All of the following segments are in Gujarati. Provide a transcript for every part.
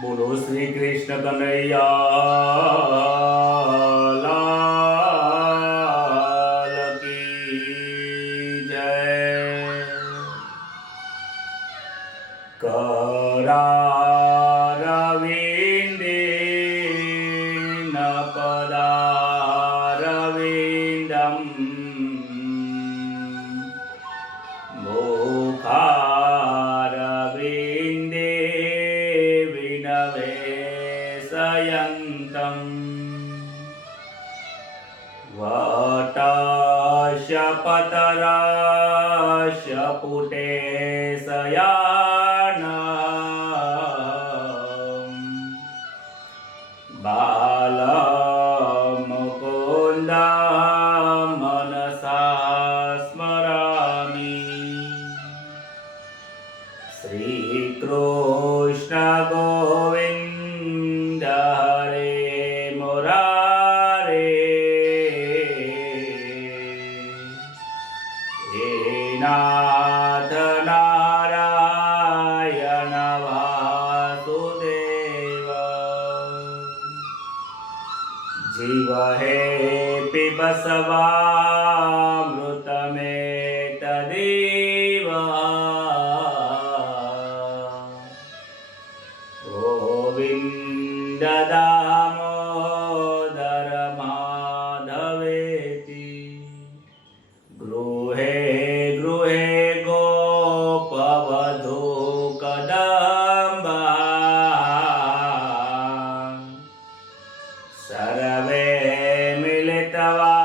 બોલો શ્રી કૃષ્ણ કનૈયા લાલ કી જય. करारविन्देन पदारविन्दम् मुखारविन्दे विनवेशयन्तम् वटाशपतराशपुटे बालमुकुन्दा मनसा स्मरामि. श्रीकृष्ण गोविन्द हरे मुरारे, हे नाथ नारायण वासुदेव. जीव हे पिबस्वामृतमेतदेव. गोविन्द दामोदर माधवेति. गृहे गृहे गोपवधू कदम्बा, सर्वे मिलित्वा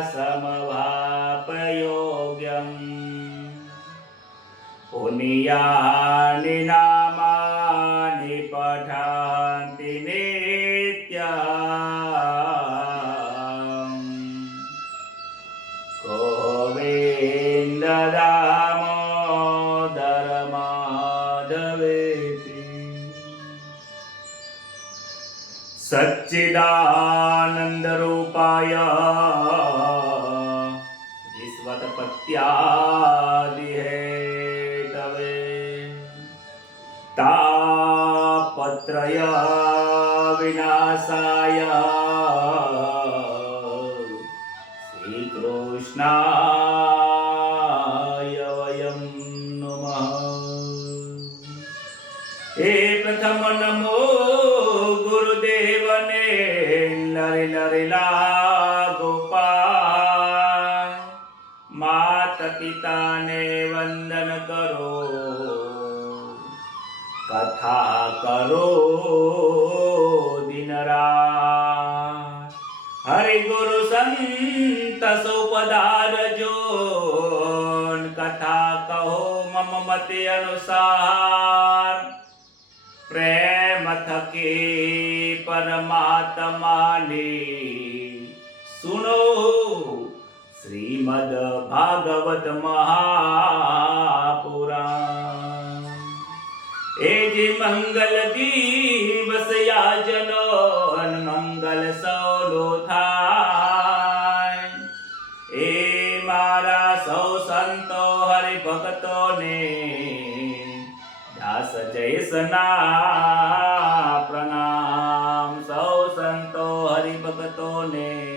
समवापयोग्यम्. पुण्यानि नामानि पठन्ति नित्यम्. गोविन्द दामोदर माधवेति. सच्चिदानंद रूपाय विश्वोत्पत्त्यादि हेतवे, तापत्रय विनाशाय श्रीकृष्णाय वयं नमः. हे प्रथम नमो गुरुदेवने लरि लरि गोपाल. माता पिता ने वंदन करो, कथा करो दिन रात. हरि गुरु संत सुपधारजो, कथा कहो मम मति अनुसार. प्रेम थके परमात्मा ने सुनो, श्रीमद् भागवत महापुराण. ए जी मंगल दिवस याजनो मंगल सौलो थाय. ए मारा सौ संतो हरि भक्तो ने दास जयसना प्रणाम. सौ संतो हरि भक्तो ने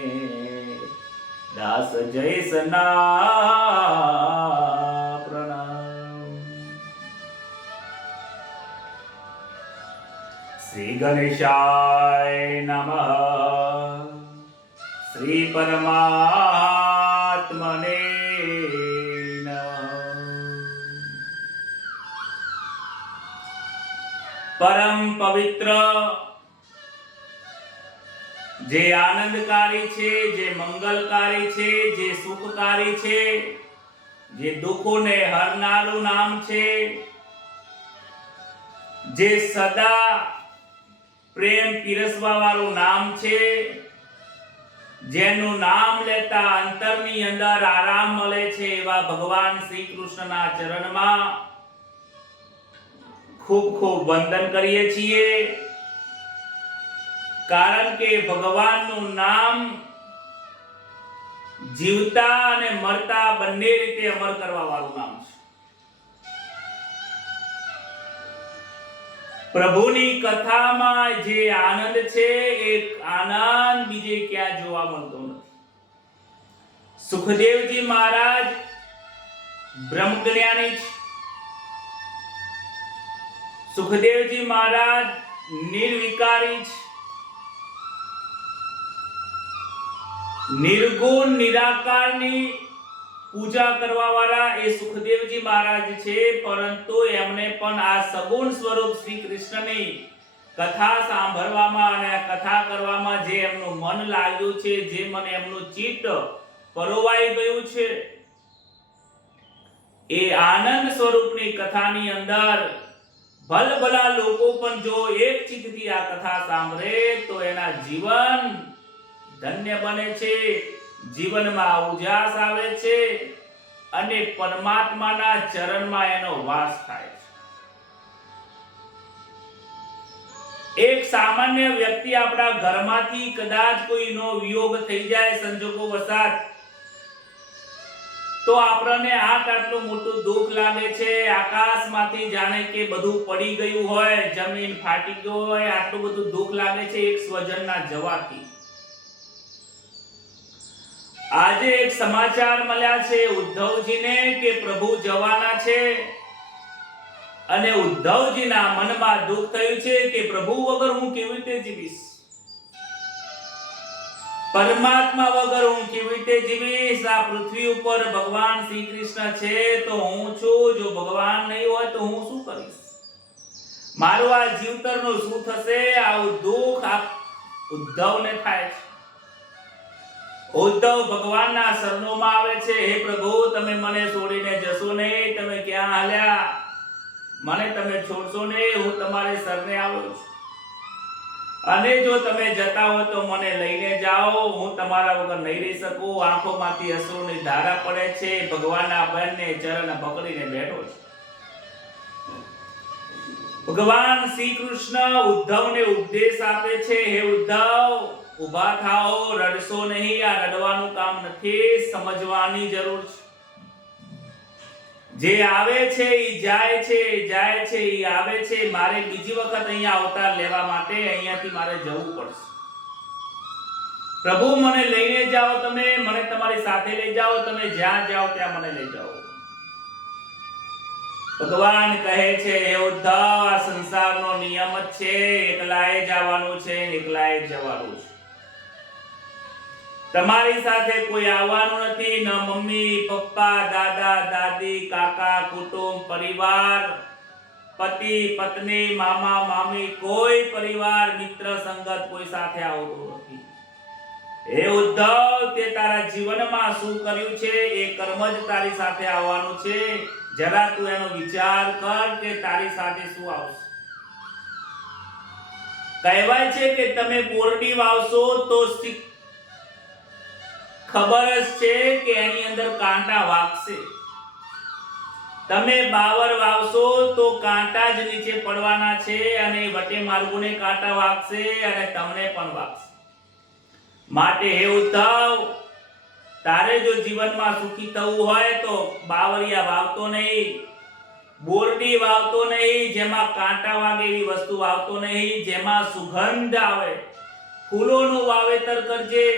दास जयसना प्रणाम. श्री गणेशाय नमः. श्री परमात्मने परम पवित्र, जे आनंदकारी छे, जे मंगलकारी छे, जे सुखकारी छे, जे दुखोने हरनारू नाम छे, जे सदा प्रेम पीरसवा वाळुं नाम छे, जेनुं नाम लेता अंतरनी अंदर आराम मळे छे, एवा भगवान श्री कृष्णना चरणमां खूब खूब वंदन करीए छीए. कारण के भगवानનું નામ જીવતા અને મરતા બંને રીતે અમર કરવા વાળું નામ છે. પ્રભુની કથામાં જે આનંદ છે એ આનંદ બીજે ક્યાં જોવા મળતો નથી. સુખદેવજી મહારાજ બ્રહ્મજ્ઞાની છે. સુખદેવજી મહારાજ નિર્વિકારી છે. નિર્ગુણ નિરાકારની પૂજા કરવા વાળા એ સુખદેવજી મહારાજ છે. પરંતુ એમને પણ આ સગુણ સ્વરૂપ શ્રી કૃષ્ણની કથા સાંભળવામાં અને કથા કરવામાં જે એમનું મન લાગ્યું છે, જે મને એમનું ચિત્ત પરોવાઈ ગયું છે, એ આનંદ સ્વરૂપની કથાની અંદર ભલભલા લોકો પણ જો એક ચિત્તથી આ કથા સાંભળે તો એના જીવન ધન્ય બને છે, જીવનમાં ઉજાસ આવે છે અને પરમાત્માના ચરણમાં એનો વાસ થાય છે. એક સામાન્ય વ્યક્તિ આપણા ઘરમાંથી કદાચ કોઈનો વિયોગ થઈ જાય સંજોગો વસાત, તો આપણને આટલું મોટું દુઃખ લાગે છે. આકાશમાંથી જાણે કે બધું પડી ગયું હોય, જમીન ફાટી ગઈ હોય, આટલું બધું દુઃખ લાગે છે એક સ્વજનના જવાથી. આજે એક સમાચાર મળ્યા છે ઉદ્ધવજીને કે પ્રભુ જવાના છે અને ઉદ્ધવજીના મનમાં દુઃખ થયું છે કે પ્રભુ વગર હું કેવી રીતે જીવીશ, પરમાત્મા વગર હું કેવી રીતે જીવીશ. આ પૃથ્વી ઉપર ભગવાન શ્રી કૃષ્ણ છે તો હું છું, જો ભગવાન નહીં હોય તો હું શું કરીશ, મારું આ જીવતરનું શું થશે. આવું દુઃખ આ ઉદ્ધવને થાય છે. ઉદ્ધવ ભગવાનના શરણોમાં આવે છે, હે પ્રભુ તમે મને છોડીને જશો નહીં, તમે ક્યાં હાલ્યા, મને તમે છોડશો નહીં, હું તમારે શરણે આવ્યો છું અને જો તમે જતા હો તો મને લઈને જાઓ, હું તમારા વગર નહીં રહી શકું. આંખોમાંથી અશ્રુની ધારા પડે છે. ભગવાનના બંને ચરણ પકડીને બેઠો છે. ભગવાન શ્રી કૃષ્ણ ઉદ્ધવને ઉપદેશ આપે છે, હે ઉદ્ધવ ઉભા થાઓ, રડશો નહીં, આ રડવાનું કામ નથી, સમજવાની જરૂર છે. જે આવે છે ઈ જાય છે, જાય છે ઈ આવે છે. મારે બીજી વખત અહીંયા અવતાર લેવા માટે અહીંયાથી મારે જવું પડશે. પ્રભુ મને લઈને જાઓ, તમે મને તમારી સાથે લઈ જાઓ, તમે જ્યાં જાઓ ત્યાં મને લઈ જાઓ. ભગવાન કહે છે, હે ઉદ્ધવ આ સંસારનો નિયમ જ છે, એકલાએ જવાનું છે, એકલાએ જવાનું છે. તમારી સાથે કોઈ આવવાનું નથી, ન મમ્મી પપ્પા દાદા દાદી કાકા કુટુંબ પરિવાર પતિ પત્ની મામા મામી કોઈ પરિવાર મિત્ર સંગત કોઈ સાથે આવતું નથી. હે ઉદ્ધવ તે તારા જીવનમાં શું કર્યું છે એ કર્મ જ તારી સાથે આવવાનું છે. જરા તું એનો વિચાર કર કે તારી સાથે શું આવશે. કહેવાય છે કે તમે બોરડી વાવશો તો ખબર જ છે કે એની અંદર કાંટા વાગશે. તમે બાવર વાવશો તો કાંટા જ નીચે પડવાના છે અને વટે માર્ગોને કાંટા વાગશે અને તમને પણ વાગશે. માટે હે ઉદ્ધવ તારે જો જીવનમાં સુખી થવું હોય તો બાવરિયા વાવતો નહીં, બોરડી વાવતો નહીં, જેમાં કાંટા વાગે એવી વસ્તુ વાવતો નહીં, જેમાં સુગંધ આવે ફૂલોનું વાવેતર કરજે.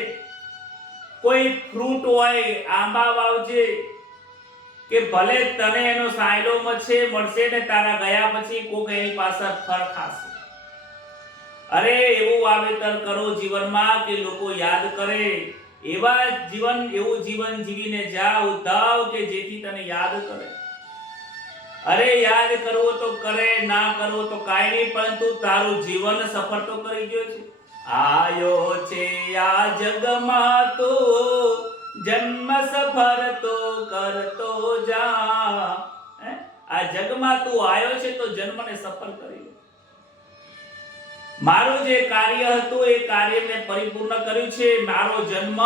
કોઈ ફ્રૂટ હોય આંબા વાવજે કે ભલે તને એનો સાયલો મળશે ને તારા ગયા પછી કોક એની પાછળ ફળ ખાશે. અરે એવું વાવેતર કરો જીવનમાં કે લોકો યાદ કરે. એવું જીવન જીવીને જા ઉદ્ધવ કે જેથી તને યાદ કરે. અરે યાદ કરવો તો કરે, ના કરવો તો કાંઈ નહીં, પરંતુ તારું જીવન સફળ તો કરી ગયો છે. આયો છે આ જગમાં તો જન્મ સફર તો કરતો જા. આ જગમાં તું આયો છે તો જન્મને સફળ કરી. મારું જે કાર્ય હતું એ કાર્ય મેં પરિપૂર્ણ કર્યું છે. મારો જન્મ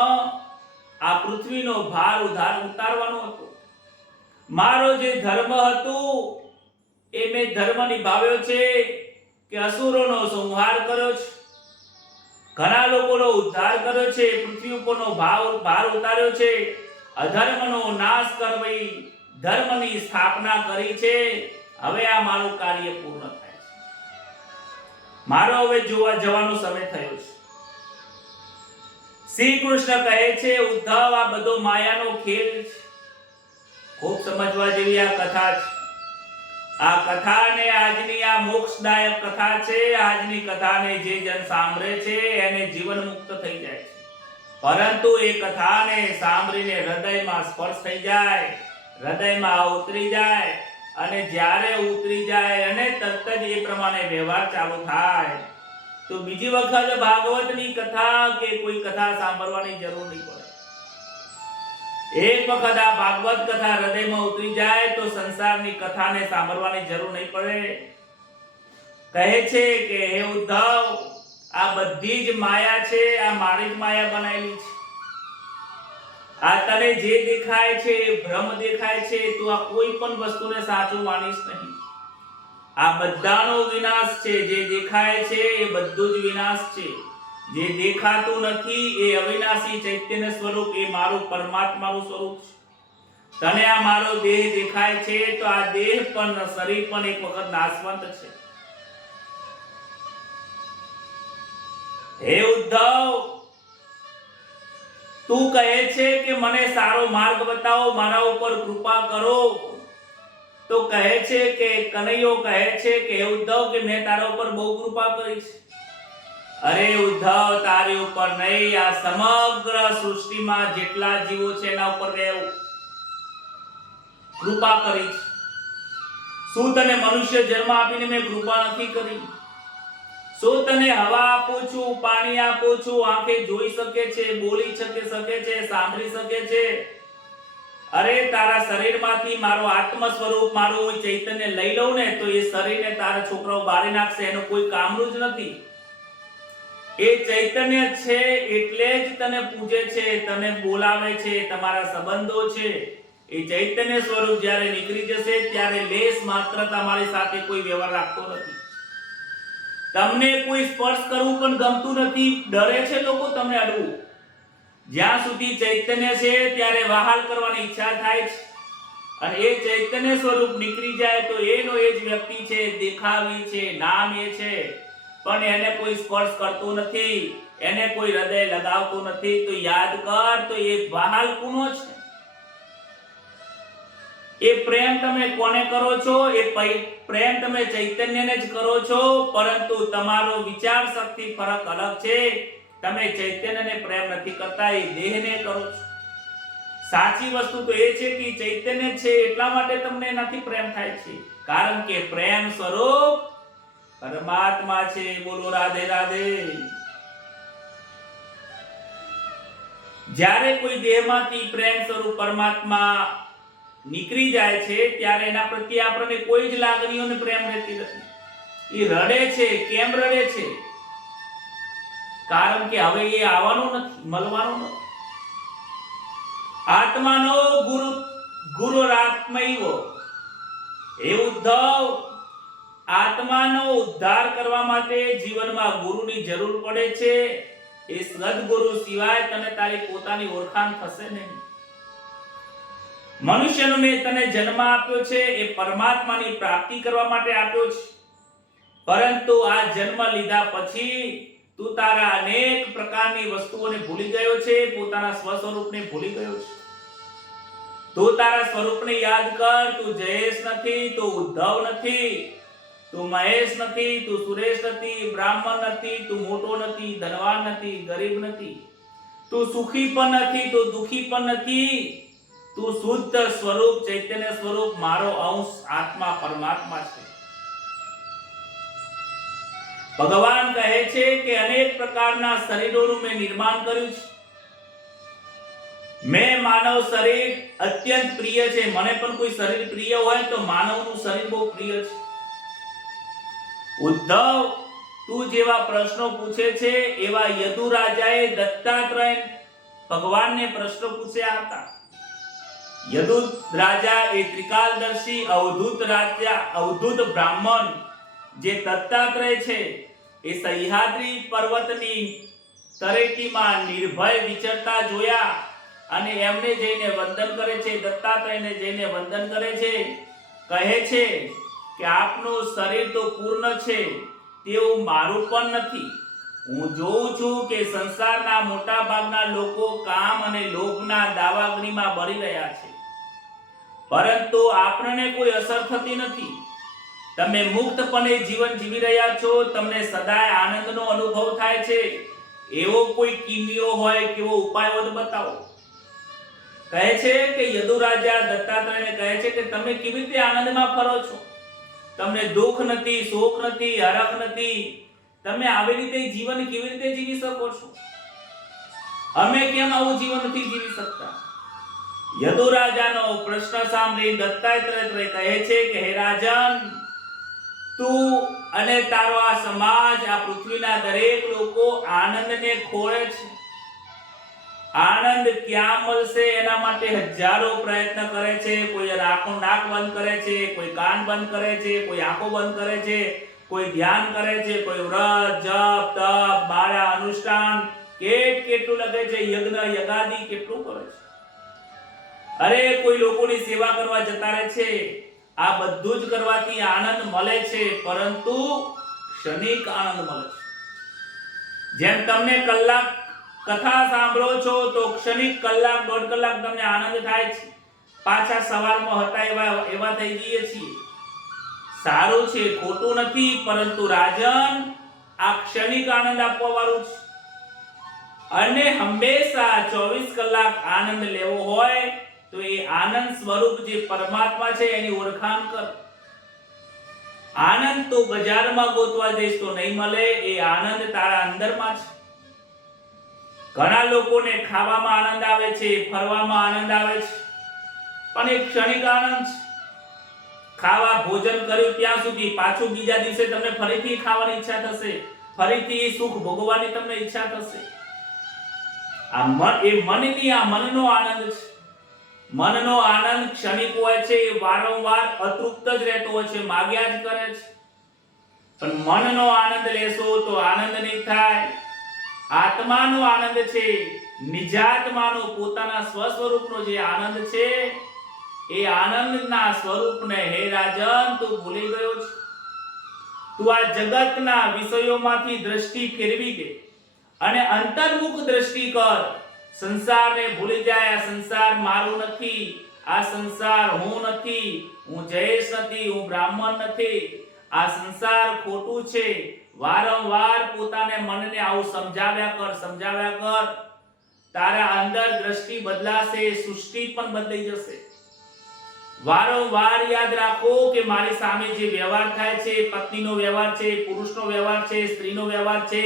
આ પૃથ્વીનો ભાર ઉતારવાનો હતો. મારો જે ધર્મ હતું એ મેં ધર્મ નિભાવ્યો છે કે અસુરોનો સંહાર કર્યો છે, ઘણા લોકોનો ઉદ્ધાર કર્યો છે, પૃથ્વી ઉપરનો ભાર ઉતાર્યો છે, અધર્મનો નાશ કરવી ધર્મની સ્થાપના કરી છે. હવે આ મારું કાર્ય પૂર્ણ થાય છે. મારો હવે જોવા જવાનો સમય થયો છે. શ્રી કૃષ્ણ કહે છે, ઉદ્ધવ, આ બધો માયાનો ખેલ છે. ખૂબ સમજવા જેવી આ કથા છે. આ કથાને આજની આ મોક્ષદાયક કથા છે. આજની કથાને જે જન સાંભળે છે એને જીવન મુક્ત થઈ જાય છે. પરંતુ એ કથાને સાંભળીને હૃદયમાં સ્પર્શ થઈ જાય, હૃદયમાં ઉતરી જાય, અને જ્યારે ઉતરી જાય અને તરત જ એ પ્રમાણે વ્યવહાર ચાલુ થાય, તો બીજી વખત ભાગવતની કથા કે કોઈ કથા સાંભળવાની જરૂર નહીં પડે. એક વખત આ ભાગવત કથા હૃદયમાં ઉતરી જાય તો સંસારની કથાને સાંભળવાની જરૂર નહીં પડે. કહે છે કે હે ઉદ્ધવ, આ બધી જ માયા છે, આ મારી જ માયા બનાવેલી છે. આ તને જે દેખાય છે એ ભ્રમ દેખાય છે. તું આ કોઈ પણ વસ્તુને સાચું માનીશ નહીં. આ બધાનો વિનાશ છે. જે દેખાય છે એ બધું જ વિનાશ છે. જે દેખાતું નથી એ અવિનાશી ચૈતન્ય સ્વરૂપ, એ મારું પરમાત્માનું સ્વરૂપ છે. તને આ મારો દેહ દેખાય છે તો આ દેહ પણ, શરીર પણ એક વખત નાશવંત છે. હે ઉદ્ધવ, તું કહે છે કે મને સારો માર્ગ બતાવો, મારા ઉપર કૃપા કરો. તો કહે છે કે કનૈયો કહે છે કે હે ઉદ્ધવ, કે મેં તારા ઉપર બહુ કૃપા કરી છે. અરે ઉદ્ધવ, તારી ઉપર નહીં, આ સમગ્ર સૃષ્ટિમાં જેટલા જીવો છે એના ઉપર મેં કૃપા કરી છે. શું તને મનુષ્ય જન્મ આપીને મેં કૃપા નથી કરી? શું તને હવા આપું છું, પાણી આપું છું, આંખે જોઈ શકે છે, બોલી શકે છે, સાંભળી શકે છે? અરે તારા શરીરમાંથી મારો આત્મ સ્વરૂપ, મારું ચૈતન્ય લઈ લઉં ને તો એ શરીરને તારા છોકરાઓ બાળી નાખશે. એનું કોઈ કામનું જ નથી. એ ચૈતન્ય છે એટલે જ તને પૂજે છે, તને બોલાવે છે, તમારા સંબંધો છે. એ ચૈતન્ય સ્વરૂપ જ્યારે નીકળી જશે ત્યારે લેશ માત્ર તમારી સાથે કોઈ વ્યવહાર રાખતો નથી. તમને કોઈ સ્પર્શ કરવું પણ ગમતું નથી. ડરે છે લોકો તમને અડવું. જ્યાં સુધી ચૈતન્ય છે ત્યારે વહાલ કરવાની ઈચ્છા થાય છે. અને એ ચૈતન્ય સ્વરૂપ નીકળી જાય તો એનો એ જ વ્યક્તિ છે, દેખાવી છે, નામ એ છે, પણ એને કોઈ સ્પર્શ કરતું નથી, એને કોઈ હૃદય લગાવતું નથી. તો યાદ કર, તો એ વહાલ કોનો છે? એ પ્રેમ તમે કોને કરો છો? એ પ્રેમ તમે ચૈતન્યને જ કરો છો. પરંતુ તમારો વિચાર શક્તિ ફરક અલગ છે. તમે ચૈતન્યને પ્રેમ નથી કરતા, એ દેહને કરો છો. સાચી વસ્તુ તો એ છે કે ચૈતન્ય છે એટલા માટે તમને એનાથી પ્રેમ થાય છે, કારણ કે પ્રેમ સ્વરૂપ પરમાત્મા છે. બોલો રાધે રાધે. જ્યારે કોઈ દેહમાંથી પ્રેમ સ્વરૂપ પરમાત્મા નીકળી જાય છે ત્યારે એના પ્રત્યે આપણને કોઈ જ લાગણીઓ અને પ્રેમ રહેતી નથી. એ રડે છે. કેમ રડે છે? કારણ કે હવે એ આવવાનો નથી, મળવાનો નથી. આત્માનો ગુરુરાત્મૈવ. હે ઉદ્ધવ, આત્માનો ઉદ્ધાર કરવા માટે જીવનમાં ગુરુની જરૂર પડે છે. એ સદગુરુ સિવાય તને તારી પોતાની ઓળખાણ થશે નહીં. મનુષ્યનો મેં તને જન્મ આપ્યો છે એ પરમાત્માની પ્રાપ્તિ કરવા માટે આપ્યો છે. પરંતુ આ જન્મ લીધા પછી તું તારા અનેક પ્રકારની વસ્તુઓને ભૂલી ગયો છે, પોતાના સ્વ સ્વરૂપને ભૂલી ગયો છે. તું તારા સ્વરૂપને યાદ કર. તું જયેશ નથી, તું ઉદ્ધવ નથી, તું મહેશ નથી, તું સુરેશ નથી, બ્રાહ્મણ નથી, તું મોટો નથી, ધનવાન નથી, ગરીબ નથી, તું સુખી પણ નથી, તું દુખી પણ નથી. તું શુદ્ધ સ્વરૂપ, ચૈતન્ય સ્વરૂપ, મારો અંશ આત્મા પરમાત્મા છે. ભગવાન કહે છે કે અનેક પ્રકારના શરીરોનું મેં નિર્માણ કર્યું છે. મેં માનવ શરીર અત્યંત પ્રિય છે. મને પણ કોઈ શરીર પ્રિય હોય તો માનવનું શરીર બહુ પ્રિય છે. ઉદ્ધવ, તું જેવા પ્રશ્નો પૂછે છે એવા યદુ રાજાએ દત્તાત્રેય ભગવાનને પ્રશ્નો પૂછ્યા હતા. યદુ રાજા એ ત્રિકાલદર્શી અવધૂત રાજા, અવધૂત બ્રાહ્મણ જે દત્તાત્રેય છે એ સહ્યાદ્રી પર્વતની તળેટીમાં નિર્ભય વિચરતા જોયા અને એમને જઈને વંદન કરે છે. દત્તાત્રેયને જઈને વંદન કરે છે. કહે છે કે આપનું શરીર તો પૂર્ણ છે, તેવું મારું પણ નથી. હું જોઉં છું કે સંસારના મોટા ભાગના લોકો કામ અને લોભના દાવાગ્નિમાં બળી રહ્યા છે, પરંતુ આપણને કોઈ અસર થતી નથી. તમે મુક્તપણે જીવન જીવી રહ્યા છો, તમને સદાય આનંદનો અનુભવ થાય છે. એવો કોઈ કિમિયો હોય કેવો ઉપાય હોય તો બતાવો. કહે છે કે યદુરાજા દત્તાત્રેયને કહે છે કે તમે કેવી રીતે આનંદમાં ફરો છો? તમને દુઃખ નથી, શોક નથી, હરખ નથી. તમે આવી રીતે જીવન કેવી રીતે જીવી શકો છો? અમે કેમ આવું જીવન નથી જીવી શકતા? યદુરાજાનો પ્રશ્ન સાંભળી દત્તાત્રેય કહે છે કે હે રાજન, તું અને તારો આ સમાજ, આ પૃથ્વીના દરેક લોકો આનંદને ખોળે છે. આનંદ ક્યાં મળશે એના માટે હજારો પ્રયત્ન કરે છે. કોઈ નાક બંધ કરે છે, કોઈ કાન બંધ કરે છે, કોઈ આંખો બંધ કરે છે, કોઈ ધ્યાન કરે છે, કોઈ વ્રત, જપ, તપ, બારા, અનુષ્ઠાન કેટલું લગે છે, યજ્ઞ યગાદી કેટલું કરે છે. અરે કોઈ લોકોની સેવા કરવા જતા રહે છે. આ બધું જ કરવાથી આનંદ મળે છે, પરંતુ ક્ષણિક આનંદ મળે છે. જેમ તમને કલાક કથા સાંભળો છો તો ક્ષણિક કલાક દોઢ કલાક તમને આનંદ થાય છે, પાછા સવારમાં હતા એવા થઈ જઈએ છીએ. સારું છે, ખોટું નથી, પરંતુ રાજન આ ક્ષણિક આનંદ આપવા વાળું છે. અને હંમેશા 24 કલાક આનંદ લેવો હોય તો એ આનંદ સ્વરૂપ જે પરમાત્મા છે એની ઓળખાણ કર. આનંદ તો બજારમાં ગોતવા જઈશ તો નહીં મળે, એ આનંદ તારા અંદરમાં છે. ઘણા લોકોને ખાવામાં આનંદ આવે છે, ફરવામાં આનંદ આવે છે, પણ એક ક્ષણિક આનંદ છે. ખાવા ભોજન કર્યું ત્યાં સુધી, પાછું બીજા દિવસે તમને ફરીથી ખાવાની ઈચ્છા થશે, ફરીથી સુખ ભોગવવાની તમને ઈચ્છા થશે. આ મનનો આનંદ છે. મનનો આનંદ ક્ષણિક હોય છે, એ વારંવાર અતૃપ્ત જ રહેતો હોય છે, માગ્યા જ કરે છે. પણ મનનો આનંદ લેશો તો આનંદ નહીં થાય. આત્માનો આનંદ છે, નિજાત્માનો, પોતાના સ્વસ્વરૂપનો જે આનંદ છે, એ આનંદના સ્વરૂપને હે રાજન તું ભૂલી ગયો છે. તું આ જગતના વિષયોમાંથી દ્રષ્ટિ ફેરવી દે અને અંતર્મુખ દ્રષ્ટિ કર. સંસારને ભૂલી જાય. આ સંસાર મારું નથી, આ સંસાર હું નથી, હું જયેશ નથી, હું બ્રાહ્મણ નથી. આ સંસાર ખોટું છે. વારંવાર પોતાને મનને આવું સમજાવ્યા કર. તારા અંદર દ્રષ્ટિ બદલાશે, સૃષ્ટિ પણ બદલાઈ જશે. વારંવાર યાદ રાખો કે મારી સામે જે વ્યવહાર થાય છે, પત્નીનો વ્યવહાર છે, પુરુષનો વ્યવહાર છે, સ્ત્રીનો વ્યવહાર છે,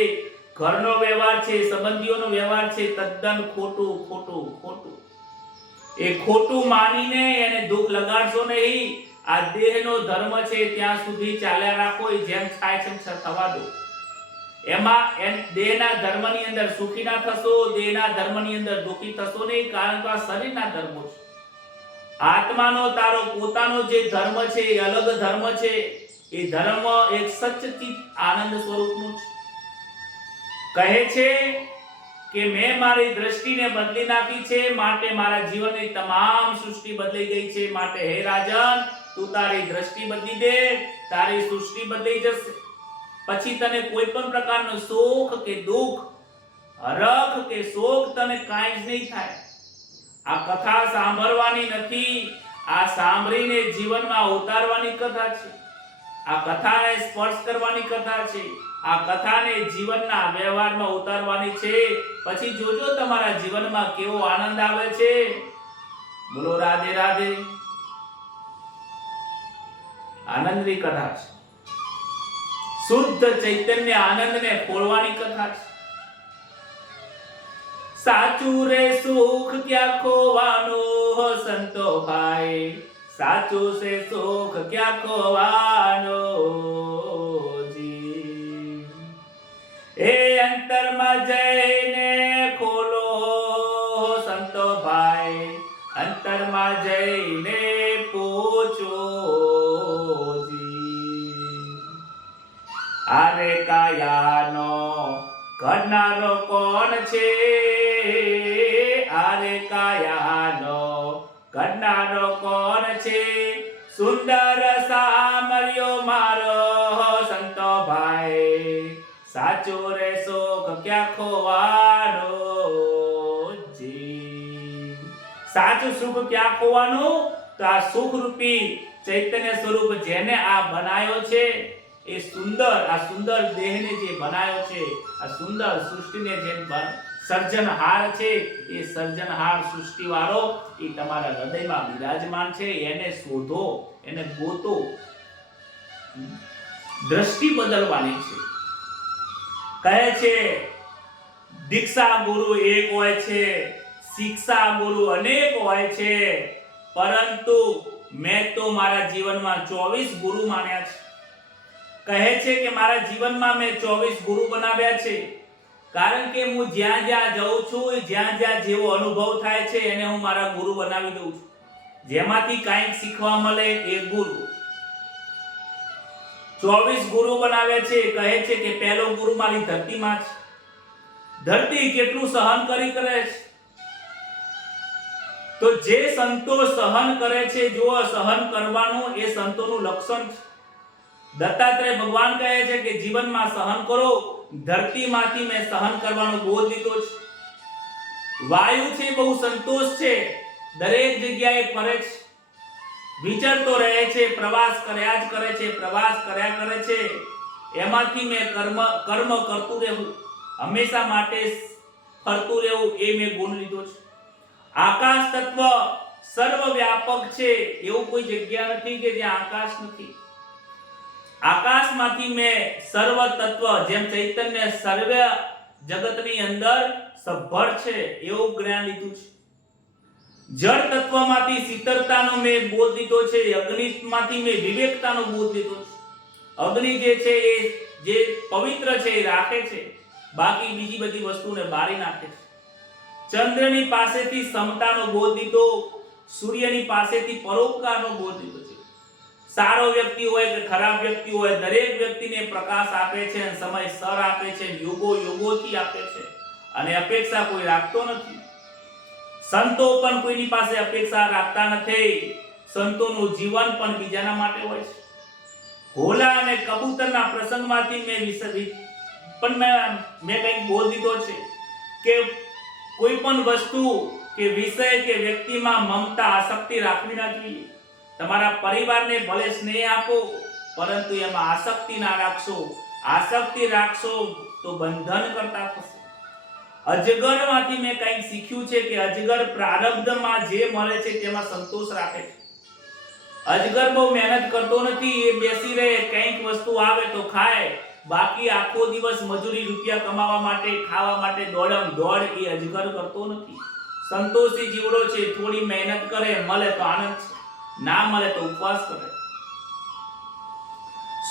ઘરનો વ્યવહાર છે, સંબંધીઓનો વ્યવહાર છે, તદ્દન ખોટું. એ ખોટું માનીને એને દુઃખ લગાડશો નહીં. આ દેહનો ધર્મ છે ત્યાં સુધી ચાલ્યા રાખો, એ જેમ થાય છે થવા દો. એમાં દેહના ધર્મની અંદર સુખી ના થશો, દેહના ધર્મની અંદર દુઃખી થશો નહીં, કારણ કે આ શરીરના ધર્મો છે. આત્માનો તારો પોતાનો જે ધર્મ છે એ અલગ ધર્મ છે. એ ધર્મ એક સચ્ચિત આનંદ સ્વરૂપનું છે. કહે છે કે મેં મારી દ્રષ્ટિને બદલી નાખી છે, માટે મારા જીવનની તમામ સૃષ્ટિ બદલાઈ ગઈ છે. માટે હે રાજન, તું તારી દ્રષ્ટિ બદલી દે, તારી સૃષ્ટિ બદલાઈ જશે. પછી તને કોઈ પણ પ્રકારનો સુખ કે દુઃખ, હરખ કે શોક તને કાંઈ જ નહીં થાય. આ કથા સાંભળવાની નથી, આ સાંભળીને જીવનમાં ઉતારવાની કથા છે. આ કથાને સ્પર્શ કરવાની કથા છે. આ કથાને જીવનના વ્યવહારમાં ઉતારવાની છે. પછી જોજો તમારા જીવનમાં કેવો આનંદ આવે છે. બોલો રાધે રાધે. આનંદની કથા છે. શુદ્ધ ચૈતન્ય આનંદને ખોળવાની કથા છે. સાચું રે સુખ ક્યાં ખોવાનું સંતો ભાઈ, સાચું છે સુખ ક્યાં ખોવાનું જી. એ અંતરમાં જઈને ખોલો સંતો ભાઈ, અંતરમાં જઈને પૂછો જી. આરે કાયાનો ઘડનારો કોણ છે? આરે કાયાનો ઘડનારો કોણ છે? સુંદર સામર્યો મારો સંતો ભાઈ, સાચો રે શોખ ક્યાં ખોવાનો જી. સાચું સુખ ક્યાં ખોવાનું? તો આ સુખ રૂપી ચૈતન્ય સ્વરૂપ જેને આ બનાયો છે એ સુંદર દેહને જે બનાયો છે, આ સુંદર સૃષ્ટિને જે સર્જનહાર છે, એ સર્જનહાર સૃષ્ટિવાળો એ તમારા હૃદયમાં બિરાજમાન છે. એને શોધો, એને ગોતો. દ્રષ્ટિ બદલવાની છે. કહે છે દીક્ષા ગુરુ એક હોય છે, શિક્ષા ગુરુ અનેક હોય છે, પરંતુ મેં તો મારા જીવનમાં 24 ગુરુ માન્યા છે. કહે છે કે મારા જીવનમાં મેં 24 ગુરુ બનાવ્યા છે, કારણ કે હું જ્યાં જ્યાં જાઉં છું, જ્યાં જ્યાં જેવો અનુભવ થાય છે એને હું મારા ગુરુ બનાવી દઉં છું. જેમાંથી કંઈક શીખવા મળે એ ગુરુ. 24 ગુરુ બનાવ્યા છે. કહે છે કે પહેલો ગુરુ મારી ધરતીમાં છે. ધરતી કેટલું સહન કરે છે. તો જે સંતો સહન કરે છે, જો સહન કરવાનું એ સંતોનું લક્ષણ છે. દત્તાત્રેય ભગવાન કહે છે કે જીવનમાં સહન કરો. ધરતીમાંથી મેં સહન કરવાનો બોધ લીધો છે. વાયુ છે બહુ સંતોષ છે, દરેક જગ્યાએ ફરે છે, વિચરતો રહે છે, પ્રવાસ કર્યા જ કરે છે, પ્રવાસ કર્યા કરે છે. એમાંથી મેં કર્મ કરતું રહેવું, હંમેશા માટે ફરતું રહેવું, એ મેં ગુણ લીધો છે. આકાશ તત્વ સર્વવ્યાપક છે, એવું કોઈ જગ્યા નથી કે જ્યાં આકાશ નથી. આકાશમાંથી મેં સર્વ તત્વ, જેમ ચૈતન્ય સર્વ જગતની અંદર સભર છે એવું જ્ઞાન લીધું છે. જળ તત્વમાંથી શીતળતાનો મેં બોધ લીધો છે. અગ્નિમાંથી મેં વિવેકતાનો બોધ લીધો છે. અગ્નિ જે છે એ જે પવિત્ર છે એ રાખે છે, બાકી બીજી બધી વસ્તુને બાળી નાખે છે. ચંદ્રની પાસેથી સમતાનો બોધ લીધો, સૂર્યની પાસેથી પરોપકારનો બોધ લીધો છે. સારો વ્યક્તિ હોય કે ખરાબ વ્યક્તિ હોય, દરેક વ્યક્તિને પ્રકાશ આપે છે, સમયસર આપે છે, યુગોથી આપે છે, અને અપેક્ષા કોઈ રાખતો નથી. સંતો પણ કોઈની પાસે અપેક્ષા રાખતા નથી. સંતોનું જીવન પણ બીજાના માટે હોય છે. હોલા અને કબૂતરના પ્રસંગમાંથી મેં કંઈક બોધ લીધો છે કે કોઈ પણ વસ્તુ કે વિષય કે વ્યક્તિમાં મમતા આસક્તિ રાખવી ના જોઈએ. તમારા પરિવારને ભલે સ્નેહ આપો, પરંતુ એમાં આસક્તિ ના રાખશો. આસક્તિ રાખશો તો બંધન કરતા થશે. અજગરમાંથી મેં કંઈક શીખ્યું છે કે અજગર પ્રારબ્ધમાં જે મળે છે તેમાં સંતોષ રાખે છે. અજગર બહુ મહેનત કરતો નથી. એ બેસી રહે, કંઈક વસ્તુ આવે તો ખાય, બાકી આખો દિવસ મજૂરી રૂપિયા કમાવા માટે, ખાવા માટે દોડમ દોડ એ અજગર કરતો નથી. સંતોષી જીવડો છે. થોડી મહેનત કરે, મળે તો આનંદ છે, ના મળે તો ઉપવાસ કરે.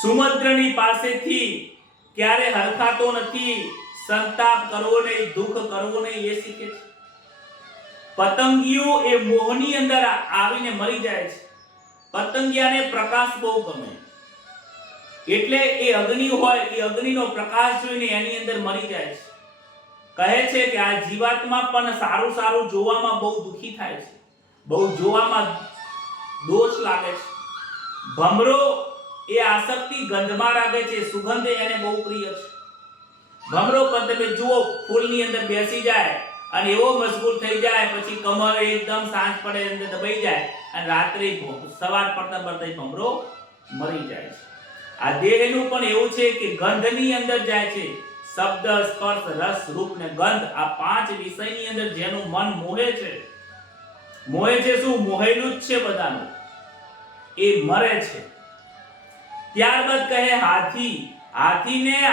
સુમદ્રની પાસેથી ક્યારે હરખાતો નથી. સંતાપ કરવો નહીં, દુઃખ કરવું નહીં, એ શીખે છે. પતંગિયો એ મોહની અંદર આવીને મરી જાય છે. પતંગિયાને પ્રકાશ બહુ ગમે, એટલે એ અગ્નિ હોય, એ અગ્નિનો પ્રકાશ જોઈને એની અંદર મરી જાય છે. કહે છે કે આ જીવાત્મા પણ સારું સારું જોવામાં બહુ દુખી થાય છે, બહુ જોવામાં દોષ લાગે છે. ભમરો એ આસક્તિ ગંધમાં રાખે છે, સુગંધ એને બહુ પ્રિય છે. ભમરો પણ તમે જુઓ, ફૂલની અંદર બેસી જાય અને એવો મશગુલ થઈ જાય, પછી કમર એકદમ સાંજ પડે અંદર દબાઈ જાય અને રાત્રે સવાર પડતા પડતા ભમરો મરી જાય છે. આ દેહનું પણ એવું છે કે ગંધની અંદર જાય છે. શબ્દ, સ્પર્શ, રસ, રૂપ ને ગંધ, આ 5 વિષયની અંદર જેનું મન મોહે છે, શું મોહેલું જ છે બધાનું, એ મરે છે. ત્યારબાદ કહે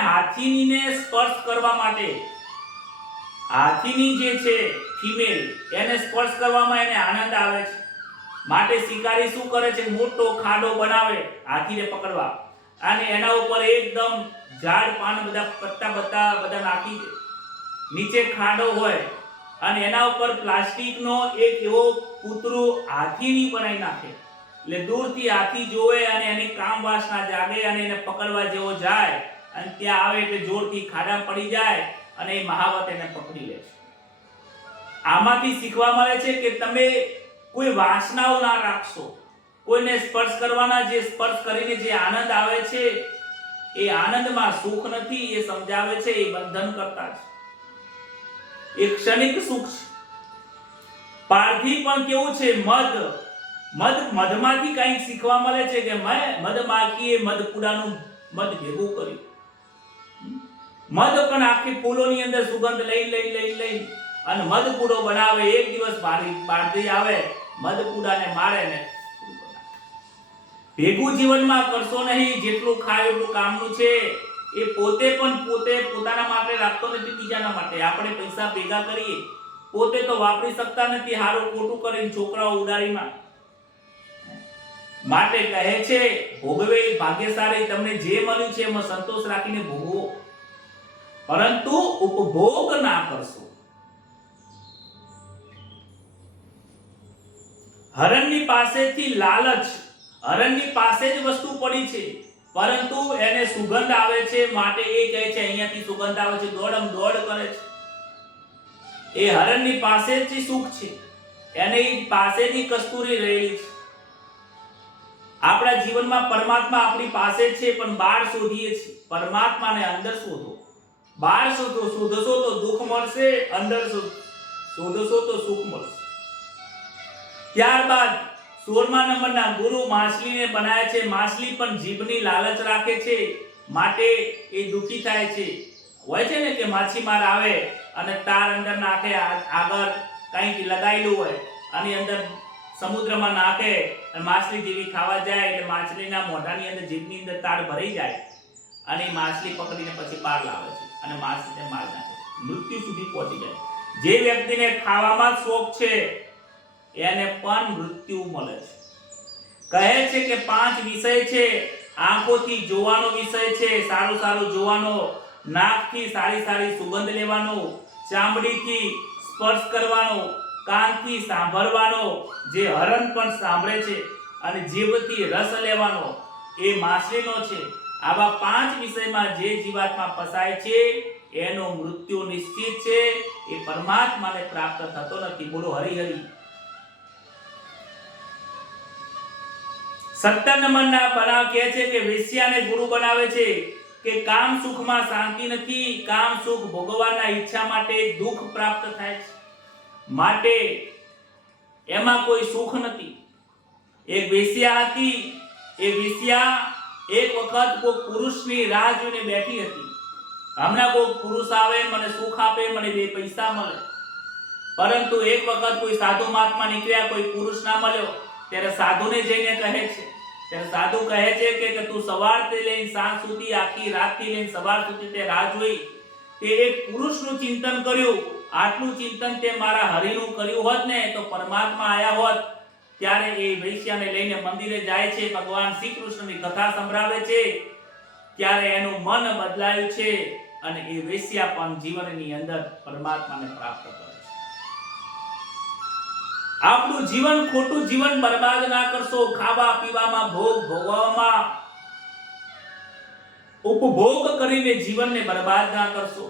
હાથીને સ્પર્શ કરવા માટે, હાથીની જે છે ફિમેલ, એને સ્પર્શ કરવામાં એને આનંદ આવે છે. માટે શિકારી શું કરે છે, મોટો ખાડો બનાવે હાથીને પકડવા, અને એના ઉપર એકદમ ઝાડ પાન બધા પત્તા બધા નાખી દે. નીચે ખાડો હોય અને એના ઉપર પ્લાસ્ટિકનો એક એવો પૂતળું હાથીની બનાવી નાખે. એટલે દૂરથી હાથી જોવે અને એની કામ વાસના જાગે અને એને પકડવા જેવો જાય, અને ત્યાં આવે એટલે જોરથી ખાડા પડી જાય અને એ મહાવત એને પકડી લે છે. આમાંથી શીખવા મળે છે કે તમે કોઈ વાસનાઓ ના રાખશો. કોઈને સ્પર્શ કરવાના, જે સ્પર્શ કરીને જે આનંદ આવે છે એ આનંદમાં સુખ નથી, એ સમજાવે છે એ બંધન કરતા છે, એ ક્ષણિક સુખ છે. પારધી પણ કેવું છે, મધમાંથી કંઈક શીખવા મળે છે કે મધમાખીએ મધપુડાનું મધ ભેગું કર્યું. મધ પણ આખી ફૂલોની અંદર સુગંધ લઈ અને મધપુડો બનાવે. એક દિવસ પારધી આવે, મધપુડાને મારે ને ભેગું જીવનમાં કરશો નહીં. જેટલું ખાય એટલું કામનું છે. એ પોતે પોતાના માટે રાખતો નથી, બીજાના માટે. આપણે પૈસા ભેગા કરીએ, પોતે તો વાપરી શકતા નથી, હારું ખોટું કરીને છોકરાઓ ઉડાડીમાં. માટે કહે છે ભોગવે ભાગ્યશાળી, તમને જે મળ્યું છે એમાં સંતોષ રાખીને ભોગવો, પરંતુ ઉપભોગ ના કરશો. હરણની પાસેથી લાલચ, હરણની પાસે જ વસ્તુ પડી છે, પરંતુ એને સુગંધ આવે છે, માટે એ કહે છે અહીંયાથી સુગંધ આવે છે, દોડ કરે છે. એ હરણની પાસે જ સુખ છે, એની પાસે જ કસ્તુરી રહેલી છે. આપણા જીવનમાં પરમાત્મા આપણી પાસે છે, પણ બહાર શોધીએ છીએ. પરમાત્માને અંદર શોધો. બહાર શોધશો તો દુઃખ મળશે, અંદર શોધશો તો સુખ મળશે. ત્યારબાદ 16મા નંબરના ગુરુ માછલીને બનાવે છે. માછલી પણ જીભની લાલચ રાખે છે, માટે એ દુખી થાય છે. હોય છે ને કે માછીમાર આવે અને તાર અંદર નાખે, આગળ કંઈક લગાવેલું હોય અને અંદર સમુદ્રમાં નાખે અને માછલી જેવી ખાવા જાય એટલે માછલીના મોઢાની અંદર જીભની અંદર તાર ભરાઈ જાય અને માછલી પકડીને પછી બહાર લાવે છે અને માછલીને માર નાખે, મૃત્યુ સુધી પહોંચી જાય. જે વ્યક્તિને ખાવામાં શોખ છે એને પણ મૃત્યુ મળે છે. કહે છે કે 5 વિષય છે. આંખોથી જોવાનો વિષય છે, સારું જોવાનો, નાકથી સારી સુગંધ લેવાનો, ચામડીથી સ્પર્શ કરવાનો, કાનથી સાંભળવાનો, જે હરણ પણ સાંભળે છે, અને જીભથી રસ લેવાનો, એ માછલીનો છે. આવા 5 વિષયમાં જે જીવાત્મા ફસાય છે એનો મૃત્યુ નિશ્ચિત છે. એ પરમાત્માને પ્રાપ્ત થતો નથી. બોલો હરિ હરિ. 17 નંબરના બનાવ કહે છે કે વેશ્યાને ગુરુ બનાવે છે કે કામ સુખમાં શાંતિ નથી, કામ સુખ ભોગવવાના ઈચ્છા માટે દુઃખ પ્રાપ્ત થાય છે, માટે એમાં કોઈ સુખ નથી. એક વેશ્યા હતી. એ વેશ્યા એક વખત કોઈ પુરુષની રાહ જોઈને બેઠી હતી. હમણાં કોઈ પુરુષ આવે, મને સુખ આપે, મને 2 પૈસા મળે. પરંતુ એક વખત કોઈ સાધુ મહાત્મા નીકળ્યા, કોઈ પુરુષ ના મળ્યો, ત્યારે સાધુને જઈને કહે છે. ત્યારે સાધુ કહે છે કે તું સવારથી લઈને સાંજ સુધી, આખી રાતથી લઈને સવાર સુધી તે રાહ જોઈ, તે એક પુરુષનું ચિંતન કર્યું. આટલું ચિંતન તે મારા હરિનું કર્યું હોત ને તો પરમાત્મા આયા હોત. ત્યારે એ વૈશ્યાને લઈને મંદિરે જાય છે, ભગવાન શ્રી કૃષ્ણની કથા સંભળાવે છે. ત્યારે એનું મન બદલાયું છે અને એ વૈશ્યા પણ જીવનની અંદર પરમાત્માને પ્રાપ્ત કરે છે. આપણું જીવન ખોટું જીવન બરબાદ ના કરશો. ખાવા પીવામાં, ભોગ ભોગવવામાં, ઉપભોગ કરીને જીવનને બરબાદ ના કરશો.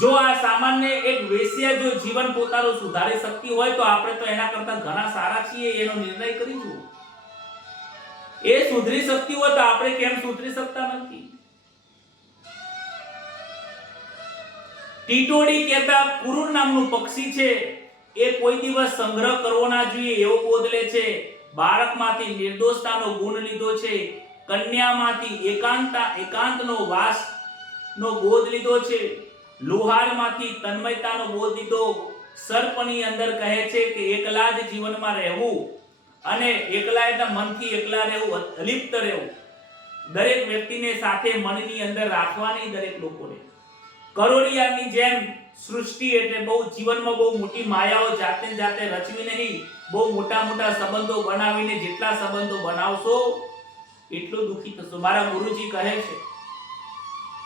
જો આ સામાન્ય એક વેશ્યા જો જીવન પોતાનું સુધારી શકતી હોય તો આપણે તો એના કરતા ઘણા સારા છીએ, એનો નિર્ણય કરીશું. એ સુધરી શકતી હોય તો આપણે કેમ સુધરી શકતા નથી? ટીટોડી કહેતા કુરુર નામનું પક્ષી છે. એ કોઈ દિવસ સંગ્રહ કરવો ના જોઈએ એવો બોધ લે છે. બાળકમાંથી નિર્દોષતાનો ગુણ લીધો છે. કન્યામાંથી એકાંતનો વાસનો બોધ લીધો છે. લુહારમાંથી તન્મયતાનો બોધ લીધો. સર્પની અંદર કહે છે કે એકલા જ જીવનમાં રહેવું અને એકલા એટલે મનથી એકલા રહેવું, અલિપ્ત રહેવું. દરેક વ્યક્તિને સાથે મનની અંદર રાખવાની, દરેક લોકોને. કરોડિયાની જેમ સૃષ્ટિ એટલે બહુ જીવનમાં બહુ મોટી માયાઓ જાતે રચવી નહીં. બહુ મોટા સંબંધો બનાવીને જેટલા સંબંધો બનાવશો એટલું દુઃખી થશો. મારા ગુરુજી કહે છે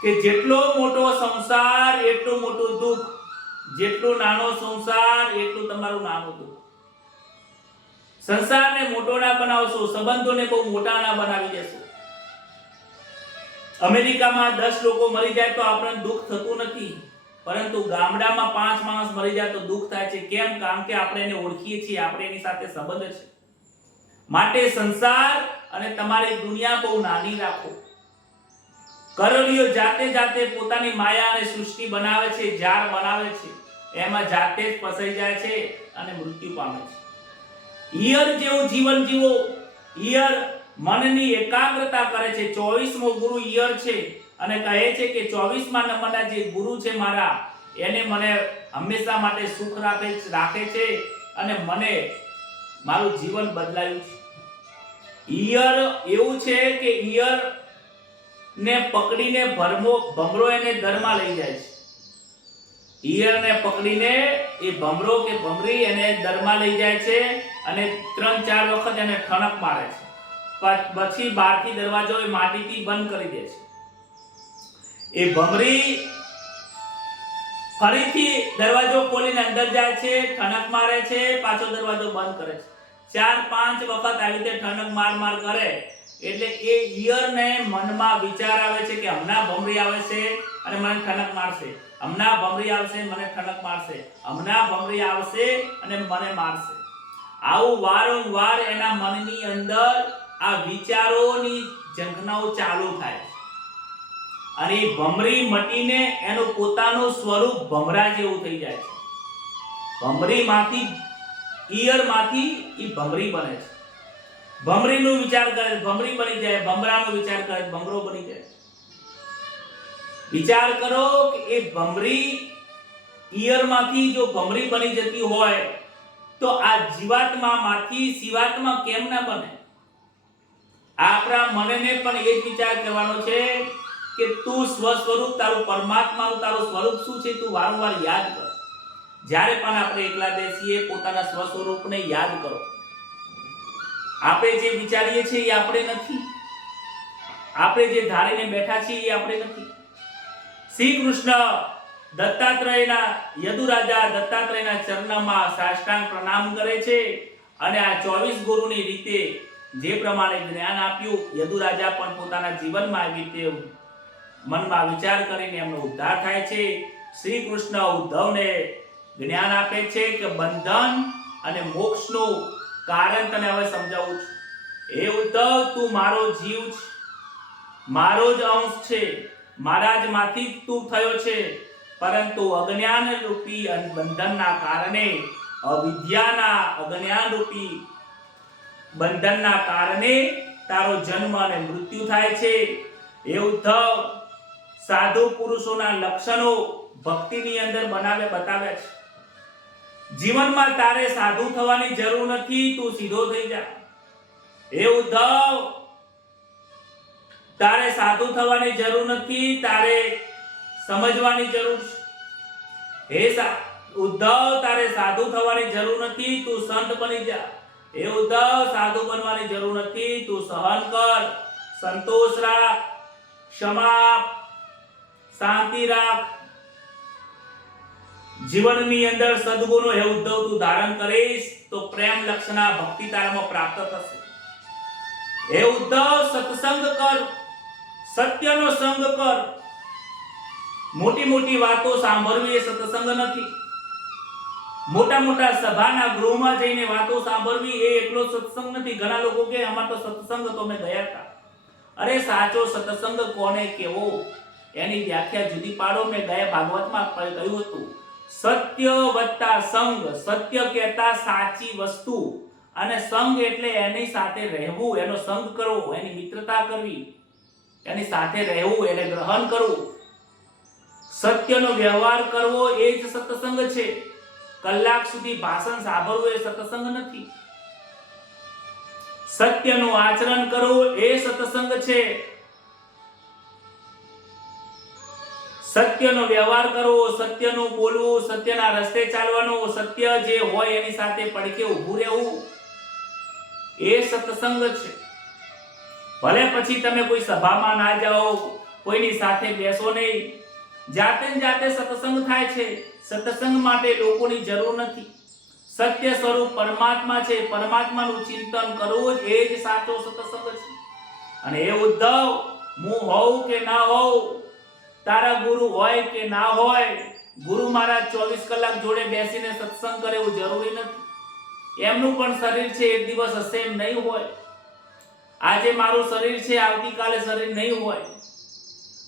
કે જેટલો મોટો સંસાર એટલું મોટું દુઃખ, જેટલો નાનો સંસાર એટલું તમારું નાનું દુઃખ. સંસારને મોટો ના બનાવશો, સંબંધોને બહુ મોટા ના બનાવી દેશો. અમેરિકામાં 10 લોકો મરી જાય તો આપણને દુઃખ થતું નથી, પરંતુ ગામડામાં 5 માણસ મરી જાય તો દુઃખ થાય છે. કેમ? કારણ કે આપણે એને ઓળખીએ છીએ, આપણે એની સાથે સંબંધ છે. માટે સંસાર અને તમારી દુનિયા બહુ નાની રાખો. કરોડિયો જાતે જાતે પોતાની માયા અને સૃષ્ટિ બનાવે છે, ઝાડ બનાવે છે, એમાં જાતે જ ફસાઈ જાય છે અને મૃત્યુ પામે છે. ઈયર જેવું જીવન જીવો. ઈયર મનની એકાગ્રતા કરે છે. 24મો ગુરુ ઈયર છે અને કહે છે કે 24મા નંબરના જે ગુરુ છે મારા, એને મને હંમેશા માટે સુખ રાખે છે અને મને મારું જીવન બદલાયું છે. ઈયર એવું છે કે ઈયર ને પકડીને ભમરો એને ઘરમાં લઈ જાય છે. ઈયરને પકડીને એ ભમરો કે ભમરી એને દરમાં લઈ જાય છે અને 3-4 વખત એને ઠણક મારે છે. પછી બહારથી દરવાજો એ માટીથી બંધ કરી દે છે. એ ભમરી ફરીથી દરવાજો ખોલીને અંદર જાય છે, ઠણક મારે છે, પાછો દરવાજો બંધ કરે છે. 4-5 વખત આવી રીતે ઠણક માર કરે એટલે એ ઈયરને મનમાં વિચાર આવે છે કે હમણાં ભમરી આવે છે અને મને ઠણક મારશે, હમણાં ભમરી આવશે મને ઠણક મારશે, હમણાં ભમરી આવશે અને મને મારશે. આવું વારંવાર એના મનની અંદર આ વિચારોની ઝંખનાઓ ચાલુ થાય છે અને એ ભમરી મટીને એનું પોતાનું સ્વરૂપ ભમરા જેવું થઈ જાય છે. ભમરીમાંથી ઈયરમાંથી એ ભમરી બને છે. ભમરીનો વિચાર કરે ભમરી બની જાય, ભમરાનો વિચાર કરે ભમરો બની જાય. વિચાર કરો કે એ ભમરી ઈયરમાંથી જો ભમરી બની જતી હોય તો આ જીવાત્મામાંથી શિવાત્મા કેમ ના બને? આપણા મનને પણ એ જ વિચાર કરવાનો છે કે તું સ્વસ્વરૂપ, તારું પરમાત્માનું તારું સ્વરૂપ શું છે તું વારંવાર યાદ કર. જ્યારે પણ આપણે એકલા બેસીએ પોતાના સ્વસ્વરૂપને યાદ કરો. આપણે જે વિચારીએ છીએ એ આપણે નથી, આપણે જે ધારીને બેઠા છીએ એ આપણે નથી. શ્રી કૃષ્ણ દત્તાત્રેયના યદુરાજા દત્તાત્રેયના ચરણમાં સાષ્ટાંગ પ્રણામ કરે છે અને આ 24 ગુરુની રીતે જે પ્રમાણે જ્ઞાન આપ્યું, યદુરાજા પણ પોતાના જીવનમાં આવી રીતે મનમાં વિચાર કરીને એમનો ઉદ્ધાર થાય છે. શ્રી કૃષ્ણ ઉદ્ધવને જ્ઞાન આપે છે કે બંધન અને મોક્ષનું કારણ તને હવે સમજાવું છું. હે ઉદ્ધવ, તું મારો જીવ છે, મારો જ અંશ છે, મારા જ માંથી તું થયો છે, પરંતુ અજ્ઞાન રૂપી બંધનના કારણે, અવિદ્યાના અજ્ઞાન રૂપી બંધનના કારણે તારો જન્મ અને મૃત્યુ થાય છે. હે ઉદ્ધવ, સાધુ પુરુષોના લક્ષણો ભક્તિની અંદર બતાવ્યા છે. જીવનમાં તારે સાધુ થવાની જરૂર નથી, તું સીધો થઈ જા. હે ઉદ્ધવ, તારે સાધુ થવાની જરૂર નથી, તારે સમજવાની જરૂર છે. હે ઉદ્ધવ, તારે સાધુ થવાની જરૂર નથી, તું સંત બની જા. હે ઉદ્ધવ, સાધુ બનવાની જરૂર નથી, તું સહન કર, સંતોષ રાખ, ક્ષમા, શાંતિ રાખ. જીવનની અંદર સદગુણો હે ઉદ્ધવ તું ધારણ કરીશ તો પ્રેમ લક્ષણા ભક્તિ તારામાં પ્રાપ્ત થશે. હે ઉદ્ધવ, સત્સંગ કર, સત્યનો સંગ કર. મોટી વાતો સાંભળવી એ સત્સંગ નથી. મોટા સભાના ગૃહમાં જઈને વાતો સાંભળવી એ એકલો સત્સંગ નથી. ઘણા લોકો કે અમાર તો સત્સંગ તો મેં ગયા હતા. અરે સાચો સત્સંગ કોને કેવો એની વ્યાખ્યા જુદી પાડો. મેં ગયા ભાગવતમાં કહ્યું હતું, સત્ય વત્તા સંગ. સત્ય કહેતા સાચી વસ્તુ અને સંગ એટલે એની સાથે રહેવું, એનો સંગ કરવો, એની મિત્રતા કરવી, એની સાથે રહેવું, એને ગ્રહણ કરવું, સત્યનો વ્યવહાર કરવો એ જ સત્સંગ છે. કલાક સુધી ભાષણ સાંભળવું એ સત્સંગ નથી. સત્યનું આચરણ કરવું એ સત્સંગ છે. સત્યનો વ્યવહાર કરવો, સત્યનું બોલવું, સત્યના રસ્તે ચાલવાનું, સત્ય જે હોય એની સાથે પડખે ઊભું રહેવું એ સત્સંગ છે. ભલે પછી તમે કોઈ સભામાં ના જાઓ, કોઈની સાથે બેસો નહીં, જાતે સત્સંગ થાય છે. સત્સંગ માટે લોકોની જરૂર નથી. સત્ય સ્વરૂપ પરમાત્મા છે, પરમાત્માનું ચિંતન કરવું જ એ જ સાચો સત્સંગ છે. અને એ ઉદ્ધવ, હું હોઉં કે ના હોઉં, તારા ગુરુ હોય કે ના હોય, ગુરુ મહારાજ 24 કલાક જોડે બેસીને સત્સંગ કરે એવું જરૂરી નથી. એમનું પણ શરીર છે, એક દિવસ હશે એમ નહીં હોય. આજે મારું શરીર છે, આવતીકાલે શરીર નહીં હોય.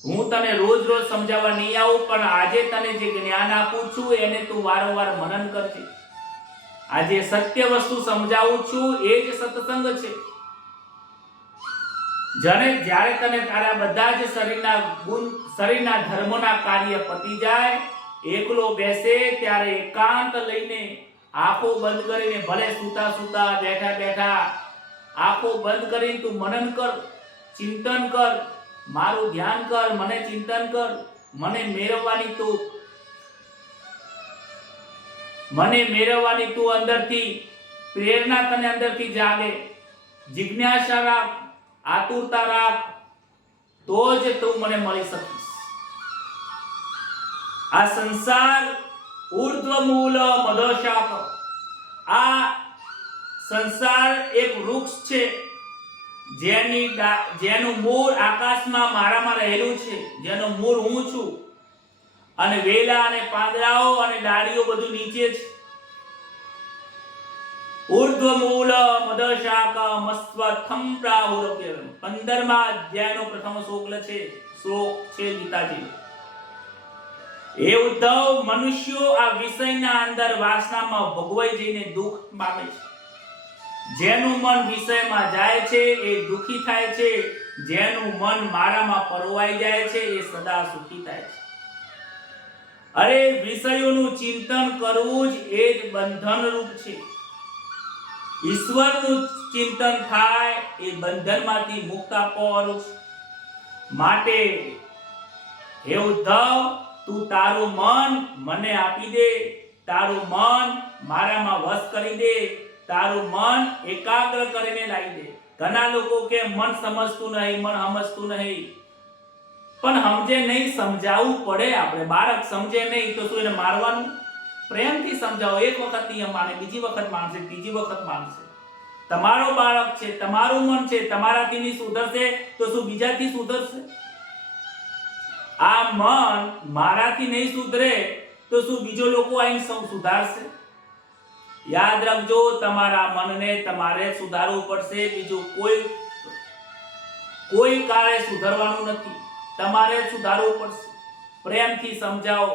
હું તને રોજ રોજ સમજાવવા નહીં આવું, પણ આજે તને જે જ્ઞાન આપું છું એને તું વારંવાર મનન કરજે. આજે સત્ય વસ્તુ સમજાવું છું એ જ સત્સંગ છે. જ્યારે તને તારા બધા જ શરીરના ધર્મોના કાર્ય પતી જાય, એકલો બેસે ત્યારે એકાંત લઈને આંખો બંધ કરીને, ભલે સૂતા સૂતા બેઠા બેઠા આંખો બંધ કરીને તું મનન કર, ચિંતન કર, મારું ધ્યાન કર, મને ચિંતન કર. મને મેળવવાની તું અંદરથી પ્રેરણા તને અંદરથી જાગે, જિજ્ઞાસા રાખ, આતુરતા રાખ, તો જ તું મને મળી શકીશ. આ સંસાર ઉર્ધ્વ મૂલ મધોશાક, આ સંસાર એક વૃક્ષ છે જેનું મૂળ આકાશમાં મારામાં રહેલું છે, જેનું મૂળ હું છું, અને વેલા અને પાંદડાઓ અને ડાળીઓ બધું નીચે છે. ઉર્ધ્વ મૂલ મદશાક મસ્વથમ પ્રાહુરપ્યમ 15મા અધ્યાયનો પ્રથમ શ્લોક છે ગીતાજી. એ ઉદ્ધવ, મનુષ્યો આ વિષયના અંદર વાસનામાં ભોગવાઈ જઈને દુઃખ પામે છે. જેનું મન વિષયમાં જાય છે એ દુઃખી થાય છે, જેનું મન મારામાં પરોવાઈ જાય છે એ સદા સુખી થાય છે. અરે વિષયોનું ચિંતન કરવું જ એ જ બંધન રૂપ છે. ઈશ્વરનું ચિંતન થાય એ બંધનમાંથી મુક્ત આપવાનું છે. માટે હે ઉદ્ધવ, તું તારું મન મને આપી દે, તારું મન મારામાં વશ કરી દે, તારું મન એકાગ્ર કરીને લાવી દે. ઘણા લોકો કે મન સમજતું નહીં, મન સમજતું નહીં, પણ સમજે નહીં, સમજાવવું પડે. આપણે બાળક સમજે નહીં તો શું એને મારવાનું? પ્રેમથી સમજાવો. એક વખત નહીં માને, બીજી વખત માનશે, ત્રીજી વખત માનશે. તમારો બાળક છે, તમારું મન છે, તમારાથી નહીં સુધરશે તો શું બીજાથી સુધરશે? આ મન મારાથી નહીં સુધરે તો શું બીજો લોકો આઈને સુધારશે? યાદ રાખજો, તમારા મનને તમારે સુધારવું પડશે. બીજું કોઈ કાળે સુધારવાનું નથી, તમારે સુધારવું પડશે. પ્રેમથી સમજાવો.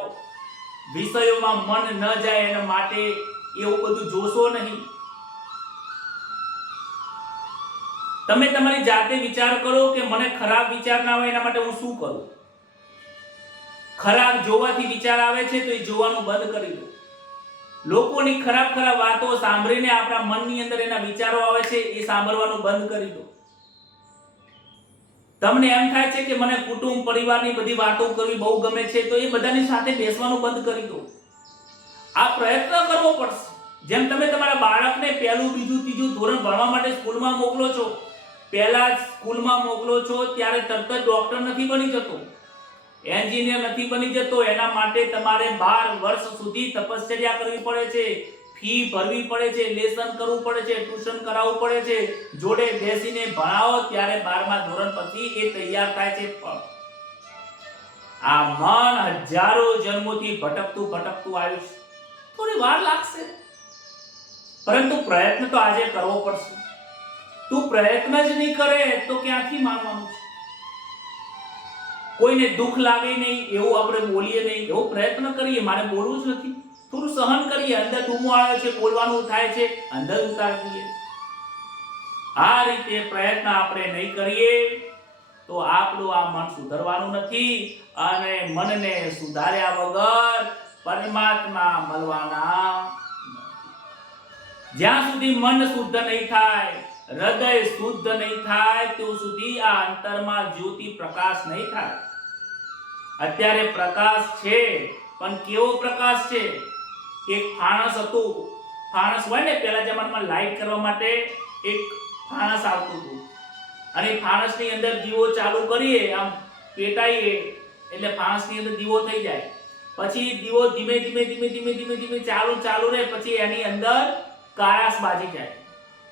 વિષયોમાં મન ન જાય એના માટે એવું બધું જોશો નહીં. તમે તમારી જાતે વિચાર કરો કે મને ખરાબ વિચાર ના આવે એના માટે હું શું કરું? ખરાબ જોવાથી વિચાર આવે છે તો એ જોવાનું બંધ કરી દો. લોકોની ખરાબ વાતો સાંભળીને આપણા મનની અંદર એના વિચારો આવે છે એ સાંભળવાનું બંધ કરી દો. તમને એમ થાય છે કે મને કુટુંબ પરિવારની બધી વાતો કરવી બહુ ગમે છે તો એ બધાની સાથે બેસવાનું બંધ કરી દો. આ પ્રયત્ન કરવો પડશે. જેમ તમે તમારા બાળકને પહેલું, બીજું, ત્રીજું ધોરણ ભણવા માટે સ્કૂલમાં મોકલો છો, પહેલા સ્કૂલમાં મોકલો છો ત્યારે તરત જ ડોક્ટર નથી બની જતો, એન્જિનિયર નથી બની જતો. એના માટે તમારે 12 વર્ષ સુધી તપશ્ચર્યા કરવી પડે છે, ફી ભરવી પડે છે, લેસન કરવું પડે છે, ટ્યુશન કરાવવું પડે છે, જોડે બેસીને ભણાવો ત્યારે 12મા ધોરણ પછી એ તૈયાર થાય છે. આ મન હજારો જન્મોથી ભટકતું આવ્યું છે. થોડી વાર લાગશે, પરંતુ પ્રયત્ન તો આજે કરવો પડશે. તું પ્રયત્ન જ નહીં કરે તો ક્યાંથી માનવાનું છે? કોઈને દુઃખ લાગે નહીં એવું આપણે બોલીએ નહીં, એવો પ્રયત્ન કરીએ. મારે બોલવું જ નથી, થોડું સહન કરીએ. અંદર ડૂમો આવે છે, બોલવાનું થાય છે, અંદર ઉતારી દઈએ. આ રીતે પ્રયત્ન આપણે નહીં કરીએ તો આપણું આ મન સુધરવાનું નથી, અને મનને સુધાર્યા વગર પરમાત્મા મળવાના. જ્યાં સુધી મન શુદ્ધ નહીં થાય, હૃદય શુદ્ધ નહીં થાય ત્યાં સુધી આ અંતરમાં જ્યોતિ પ્રકાશ નહીં થાય. અત્યારે પ્રકાશ છે, પણ કેવો પ્રકાશ છે? એક ફાણસ હતું. ફાણસ હોય ને, પહેલા જમાનામાં લાઈટ કરવા માટે એક ફાણસ આવતું હતું, અને ફાણસની અંદર દીવો ચાલુ કરીએ, આમ પેટાઈએ એટલે ફાણસની અંદર દીવો થઈ જાય. પછી દીવો ધીમે ધીમે ચાલુ રહે, પછી એની અંદર કાળાશ બાજી જાય,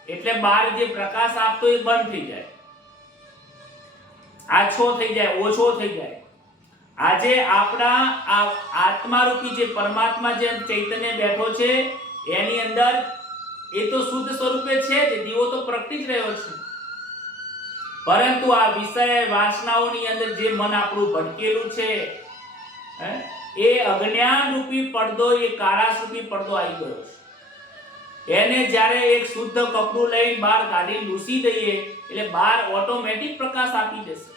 એટલે બહાર જે પ્રકાશ આપતો એ બંધ થઈ જાય, આછો થઈ જાય, ઓછો થઈ જાય. આજે આપણા આ આત્મારૂપી જે પરમાત્મા જે ચૈતન્ય બેઠો છે એની અંદર એ તો શુદ્ધ સ્વરૂપે છે જ, દીવો તો પ્રગટી જ રહ્યો છે. પરંતુ આ વિષય વાસનાઓની અંદર જે મન આપણું ભટકેલું છે, એ અજ્ઞાન રૂપી પડદો, એ કાળાશ રૂપી પડદો આવી ગયો છે. એને જ્યારે એક શુદ્ધ કપડું લઈને બહાર કાઢી લૂસી દઈએ એટલે બહાર ઓટોમેટિક પ્રકાશ આપી દેશે.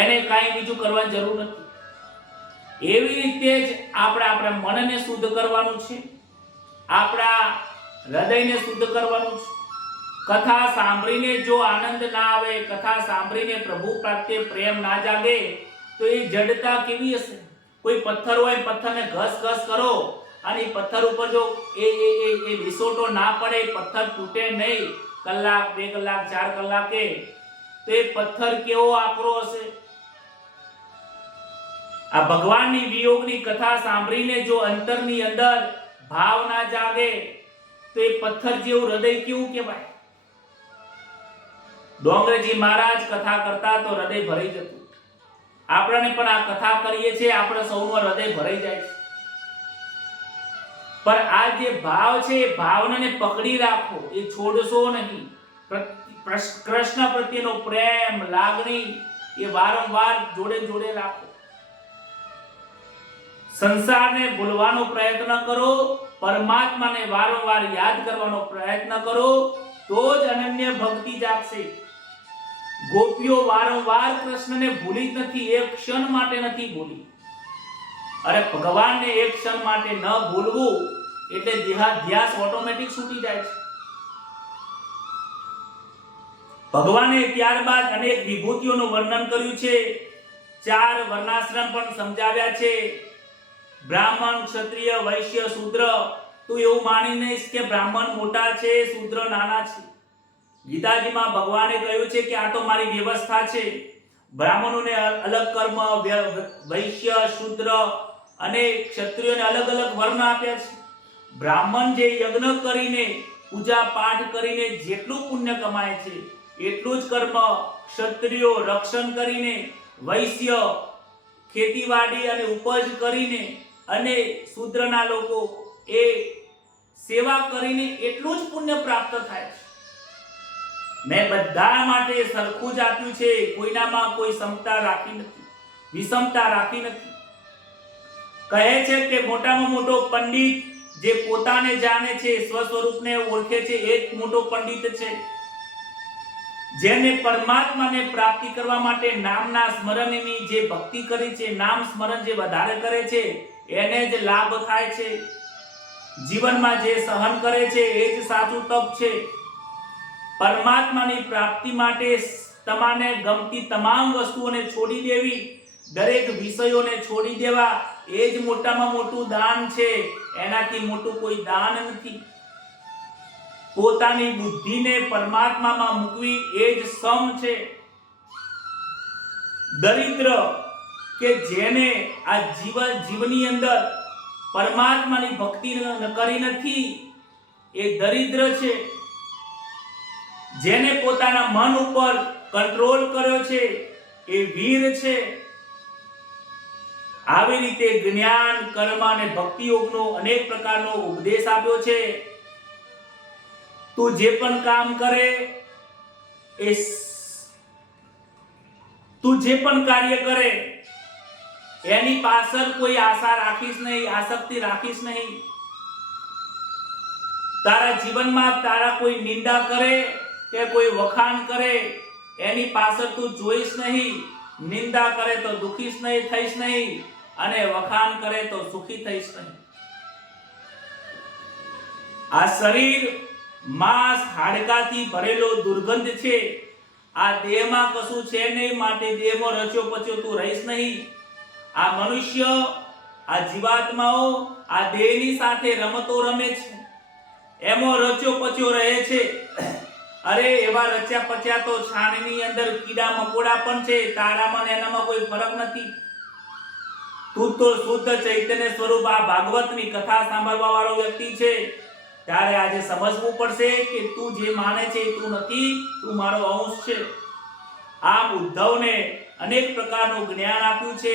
એને કાંઈ બીજું કરવાની જરૂર નથી. એવી રીતે જ આપણા મનને શુદ્ધ કરવાનું છે, આપણા હૃદયને શુદ્ધ કરવાનું છે. કથા સાંભળીને જો આનંદ ના આવે, કથા સાંભળીને પ્રભુ પ્રત્યે પ્રેમ ના જાગે તો એ જડતા કેવી હશે? કોઈ પથ્થર હોય, પથ્થરને ઘસ કરો અને પથ્થર ઉપર જો એ લીસોટો ના પડે, પથ્થર તૂટે નહીં કલાક, 2 કલાક, 4 કલાકે, તો એ પથ્થર કેવો આકરો હશે? આ ભગવાનની વિયોગની કથા સાંભળીને જો અંતરની અંદર ભાવ ના જાગે તો એ પથ્થર જેવું હૃદય કેવું કહેવાય? ડોંગરેજી મહારાજ કથા કરતા તો હૃદય ભરાઈ જતું. આપણે પણ આ કથા કરીએ છીએ, આપણે સૌનું હૃદય ભરાઈ જાય છે. પણ આ જે ભાવ છે, એ ભાવનાને પકડી રાખો, એ છોડશો નહીં. કૃષ્ણ પ્રત્યેનો પ્રેમ, લાગણી એ વારંવાર જોડે રાખો. સંસારને ભૂલવાનો પ્રયત્ન કરો, પરમાત્માને વારંવાર યાદ કરવાનો પ્રયત્ન કરો, તો જ અનન્ય ભક્તિ જાગશે. ગોપીઓ વારંવાર કૃષ્ણને ભૂલી જ નથી, એક ક્ષણ માટે નથી ભૂલી. અરે ભગવાનને એક ક્ષણ માટે ન ભૂલવું એટલે ધ્યાસ ઓટોમેટિક છૂટી જાય છે. ભગવાને ત્યારબાદ અનેક વિભૂતિઓનું વર્ણન કર્યું છે, 4 વર્ણાશ્રમ પણ સમજાવ્યા છે. બ્રાહ્મણ, ક્ષત્રિય, વૈશ્ય, શૂદ્ર. તું એવું માની નહીં કે બ્રાહ્મણ મોટા છે, શૂદ્ર નાના છે. ગીતાજીમાં ભગવાને કહ્યું છે કે આ તો મારી વ્યવસ્થા છે. બ્રાહ્મણોને અલગ કર્મ, વૈશ્ય, શૂદ્ર અને ક્ષત્રિયોને અલગ વર્ણ આપ્યા છે. બ્રાહ્મણ જે યજ્ઞ કરીને, પૂજા પાઠ કરીને જેટલું પુણ્ય કમાય છે એટલું જ કર્મ ક્ષત્રિયો રક્ષણ કરીને, વૈશ્ય ખેતીવાડી અને ઉપજ કરીને, અને શૂદ્રના લોકો એ સેવા કરીને એટલું જ પુણ્ય પ્રાપ્ત થાય છે. મેં બધા માટે સરખું જ આપ્યું છે, કોઈનામાં કોઈ સમતા રાખી નથી, વિષમતા રાખી નથી. કહે છે કે મોટામાં મોટો પંડિત જે પોતાને જાણે છે, સ્વસ્વરૂપને ઓળખે છે, એ જ મોટો પંડિત છે. જેને પરમાત્માને પ્રાપ્તિ કરવા માટે નામના સ્મરણની જે ભક્તિ કરી છે, નામ સ્મરણ જે વધારે કરે છે, એને જ લાભ થાય છે. જીવનમાં જે સહન કરે છે એ જ સાચું તપ છે. પરમાત્માની પ્રાપ્તિ માટે તમાને ગમતી તમામ વસ્તુઓને છોડી દેવી, દરેક વિષયોને છોડી દેવા, એ જ મોટામાં મોટું દાન છે. એનાથી મોટું કોઈ દાન નથી. પોતાની બુદ્ધિને પરમાત્મામાં મૂકવી એ જ સમ છે. દરિદ્ર કે જેને આ જીવની અંદર પરમાત્માની ભક્તિ કરી નથી, એ દરિદ્ર છે. જેને પોતાના મન ઉપર કંટ્રોલ કર્યો છે એ વીર છે. આવી રીતે જ્ઞાન, કર્મ અને ભક્તિ યોગનો અનેક પ્રકારનો ઉપદેશ આપ્યો છે. તું જે પણ કામ કરે, તું જે પણ કાર્ય કરે, એની પાછળ કોઈ આશા રાખીશ નહીં, આસક્તિ રાખીશ નહીં. તારા જીવનમાં તારા કોઈ નિંદા કરે કે કોઈ વખાણ કરે, એની પાછળ તું જોઈશ નહીં. નિંદા કરે તો દુખીશ નહીં, થઈશ નહીં, અને વખાણ કરે તો સુખી થઈશ નહીં. આ શરીર માંસ હાડકાથી ભરેલો દુર્ગંધ છે. આ દેહમાં કશું છે નહીં, માટે દેહમાં રચ્યો પચ્યો તું રહીશ નહીં. આ મનુષ્ય, આ જીવાત્માઓ આ દેહની સાથે રમતો રમે છે, એમાં રચ્યો પચ્યો રહે છે. અરે એવા રચ્યા પચ્યા તો છાણની અંદર કીડા મકોડા પણ છે. તારામાં ને એનામાં કોઈ ફરક નથી. તું તો શુદ્ધ ચૈતન્ય સ્વરૂપ આ ભાગવતની કથા સાંભળવા વાળો વ્યક્તિ છે. ત્યારે આજે સમજવું પડશે કે તું જે માને છે તું નથી, તું મારો અંશ છે. આમ ઉદ્ધવને અનેક પ્રકારનું જ્ઞાન આપ્યું છે,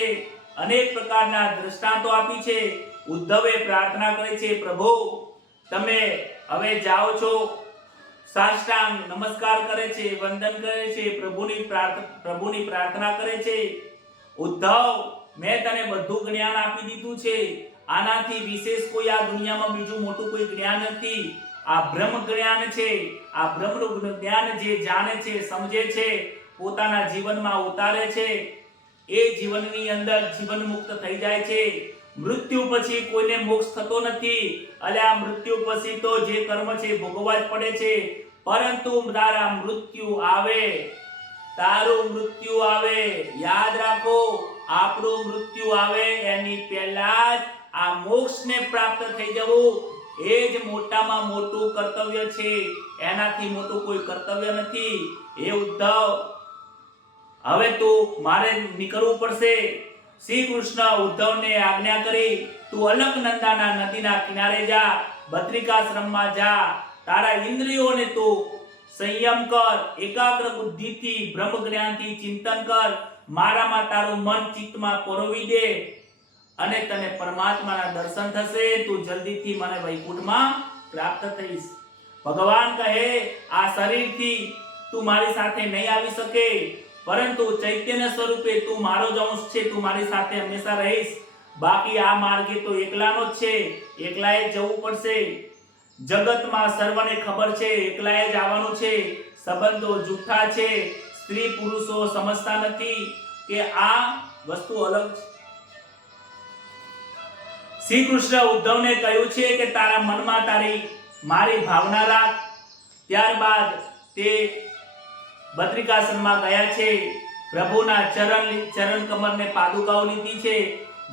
અનેક પ્રકારના દ્રષ્ટાંતો આપી છે. ઉદ્ધવે પ્રાર્થના કરી છે, પ્રભુ તમે હવે જાઓ છો, સાષ્ટાંગ નમસ્કાર કરે છે, વંદન કરે છે, પ્રભુની પ્રાર્થના કરે છે. ઉદ્ધવ, મેં તને બધું જ્ઞાન આપી દીધું છે. આનાથી વિશેષ કોઈ આ દુનિયામાં બીજું મોટું કોઈ જ્ઞાન નથી. આ બ્રહ્મ જ્ઞાન છે. આ બ્રહ્મનું જ્ઞાન જે જાણે છે, સમજે છે, પોતાના જીવનમાં ઉતારે છે, એ જીવનની અંદર જીવન મુક્ત થઈ જાય છે. મૃત્યુ પછી કોઈને મોક્ષ થતો નથી. અલ્યા મૃત્યુ પછી તો જે કર્મ છે ભોગવવા જ પડે છે. પરંતુ તારા મૃત્યુ આવે, તારું મૃત્યુ આવે, યાદ રાખો, આપણું મૃત્યુ આવે એની પહેલા જ આ મોક્ષને પ્રાપ્ત થઈ જવું એ જ મોટામાં મોટું કર્તવ્ય છે. એનાથી મોટું કોઈ કર્તવ્ય નથી. હે ઉદ્ધવ, હવે તો મારે નીકળવું પડશે. શ્રી કૃષ્ણ ઉદ્ધવને આજ્ઞા કરી, તું અલકનંદાના નદીના કિનારે જા, બદ્રિકાશ્રમમાં જા. તારા ઇન્દ્રિયોને તું સંયમ કર, એકાગ્ર બુદ્ધિથી બ્રહ્મ જ્ઞાનથી ચિંતન કર. મારામાં તારું મન ચિત્તમાં પરોવી દે અને તને પરમાત્માના દર્શન થશે. તું જલ્દીથી મને વૈકુંઠમાં પ્રાપ્ત થઈશ. ભગવાન કહે, આ શરીરથી તું મારી સાથે નહીં આવી શકે, પરંતુ ચૈતન્ય સ્વરૂપે તું મારો જ અંશ છે. તું મારી સાથે હંમેશા રહીશ. બાકી આ માર્ગે તો એકલાનો જ છે, એકલાએ જ જવું પડશે. જગતમાં સર્વને ખબર છે એકલાએ જ આવવાનું છે. સંબંધો જૂઠા છે. સ્ત્રી પુરુષો સમજતા નથી કે આ વસ્તુ અલગ છે. શ્રી કૃષ્ણ ઉદ્ધવને કહ્યું છે કે તારા મનમાં મારી ભાવના રાખ. ત્યારબાદ તે બદ્રિકાશ્રમમાં ગયા છે. પ્રભુના ચરણ કમરને પાદુકાઓ લીધી છે,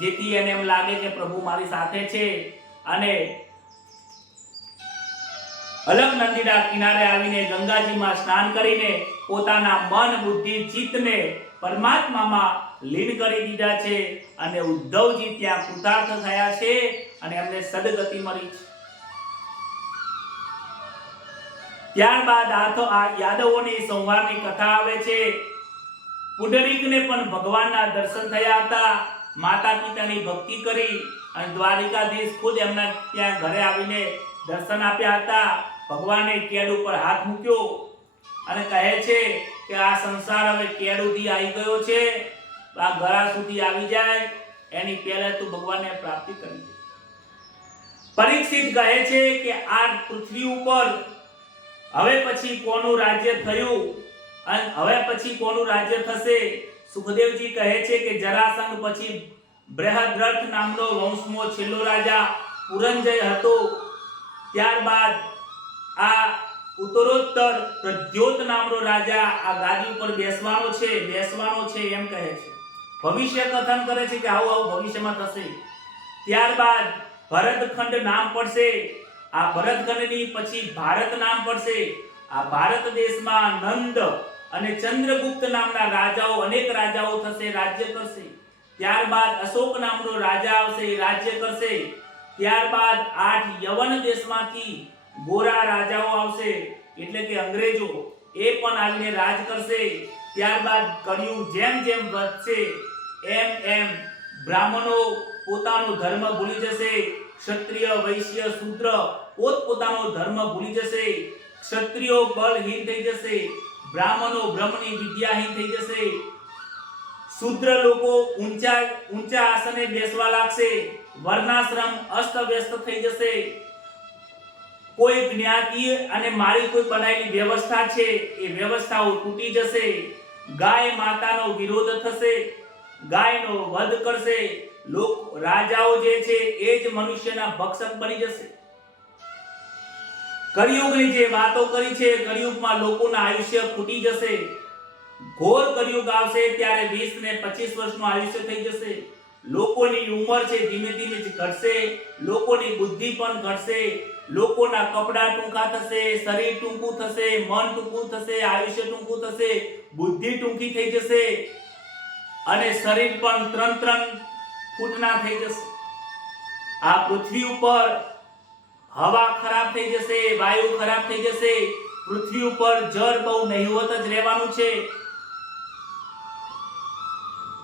જેથી એને એમ લાગે કે પ્રભુ મારી સાથે છે. અને અલકનંદીના કિનારે આવીને ગંગાજીમાં સ્નાન કરીને પોતાના મન બુદ્ધિ ચિત્તને પરમાત્મામાં લીન કરી દીધા છે. અને ઉદ્ધવજી ત્યાં કૃતાર્થ થયા છે અને એમને સદગતિ મળી છે. ત્યારબાદ આ યાદવોની સંવારની કથા આવે છે. પુંડરીકને પણ ભગવાનના દર્શન થયા હતા. માતા પિતાની ભક્તિ કરી અને દ્વારિકાધીશ ખુદ એમના ત્યાં ઘરે આવીને દર્શન આપ્યા હતા. ભગવાને કેડ ઉપર હાથ મૂક્યો અને કહે છે કે આ સંસાર હવે કેડુથી આવી ગયો છે. આ ગળા સુધી આવી જાય એની પહેલા તું ભગવાનને પ્રાપ્તિ કરી. પરીક્ષિત કહે છે કે આ પૃથ્વી ઉપર હવે પછી કોનું રાજ્ય થયું અને હવે પછી કોનું રાજ્ય થશે? સુખદેવજી કહે છે કે જરાસંઘ પછી બૃહદ્રથ નામનો વંશનો છેલ્લો રાજા પુરંજય હતો. ત્યારબાદ આ ઉત્તરોત્તર પ્રદ્યોત નામનો રાજા આ ગાદી ઉપર બેસવાનો છે એમ કહે છે. ભવિષ્ય કથન કરે છે કે આવું ભવિષ્યમાં થશે. ત્યારબાદ ભરતખંડ નામ પડશે. આ ભરતખંડની પછી ભારત નામ પડશે. આ ભારત દેશમાં નંદ અને ચંદ્રગુપ્ત નામના રાજાઓ, અનેક રાજાઓ થશે, રાજ્ય કરશે. ત્યારબાદ અશોક નામનો રાજા આવશે, રાજ્ય કરશે. ત્યારબાદ 8 યવન દેશમાંથી ગોરા રાજાઓ આવશે, એટલે કે અંગ્રેજો, એ પણ આવીને રાજ કરશે. ત્યારબાદ કળિયુગ જેમ જેમ વધશે એમ બ્રાહ્મણો પોતાનો ધર્મ ભૂલી જશે. ક્ષત્રિય, વૈશ્ય, શૂદ્ર પોતપોતાનો ધર્મ ભૂલી જશે. ક્ષત્રિયો બળહીન થઈ જશે. બ્રાહ્મણો બ્રહ્મની વિદ્યાહીન થઈ જશે. શૂદ્ર લોકો ઊંચા આસને બેસવા લાગશે. વર્ણાશ્રમ અસ્તવ્યસ્ત થઈ જશે. કોઈ જ્ઞાતિ અને મારી કોઈ બનાવેલી વ્યવસ્થા છે એ વ્યવસ્થાઓ તૂટી જશે. ગાય માતાનો વિરોધ થશે. ગાયનો વધ કરશે. રાજાઓ જે છે એ જ મનુષ્યના ભક્ષક બની જશે. કળિયુગની જે વાતો કરી છે, કળિયુગમાં લોકોના આયુષ્ય ખૂટી જશે. ઘોર કળિયુગ આવશે ત્યારે 20 ને 25 વર્ષનું આયુષ્ય થઈ જશે. લોકોની ઉંમર છે ધીમે ધીમે ઘટશે. લોકોની બુદ્ધિ પણ ઘટશે. લોકોના કપડા ટૂંકા થશે, શરીર ટૂંકું થશે, મન ટૂંકું થશે, આયુષ્ય ટૂંકું થશે, બુદ્ધિ ટૂંકી થઈ જશે અને શરીર પણ 3 ફૂટના થઈ જશે. આ પૃથ્વી ઉપર હવા ખરાબ થઈ જશે, વાયુ ખરાબ થઈ જશે. પૃથ્વી ઉપર જળ બહુ નહિવત જ રહેવાનું છે.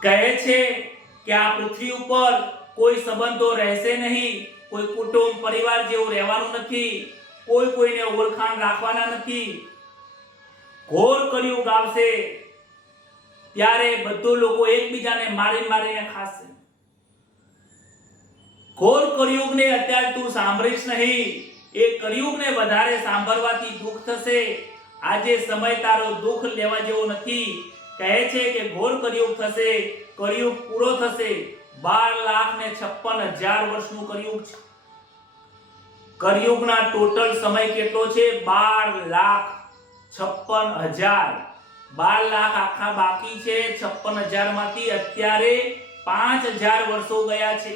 કહે છે કે આ પૃથ્વી ઉપર કોઈ સંબંધો રહેશે નહીં. કોઈ કુટુંબ પરિવાર જેવું રહેવાનું નથી. કોઈ કોઈને ઓળખાણ રાખવાના નથી. ઘોર કળિયુગ આવશે ત્યારે બધું લોકો એકબીજાને મારીને ખાશે. ઘોર કળિયુગને અત્યારે તું સાંભળીશ નહીં. એ કળિયુગને વધારે સાંભળવાથી દુઃખ થશે. આજે સમય તારો દુઃખ લેવા જેવો નથી. કહે છે કે ઘોર કળિયુગ થશે, કળિયુગ પૂરો થશે. 12,56,000 વર્ષનું કળિયુગ છે. કળિયુગના ટોટલ સમય કેટલો છે? 12,56,000. 12 લાખ આખા બાકી છે. 56,000 માંથી અત્યારે 5,000 વર્ષો ગયા છે.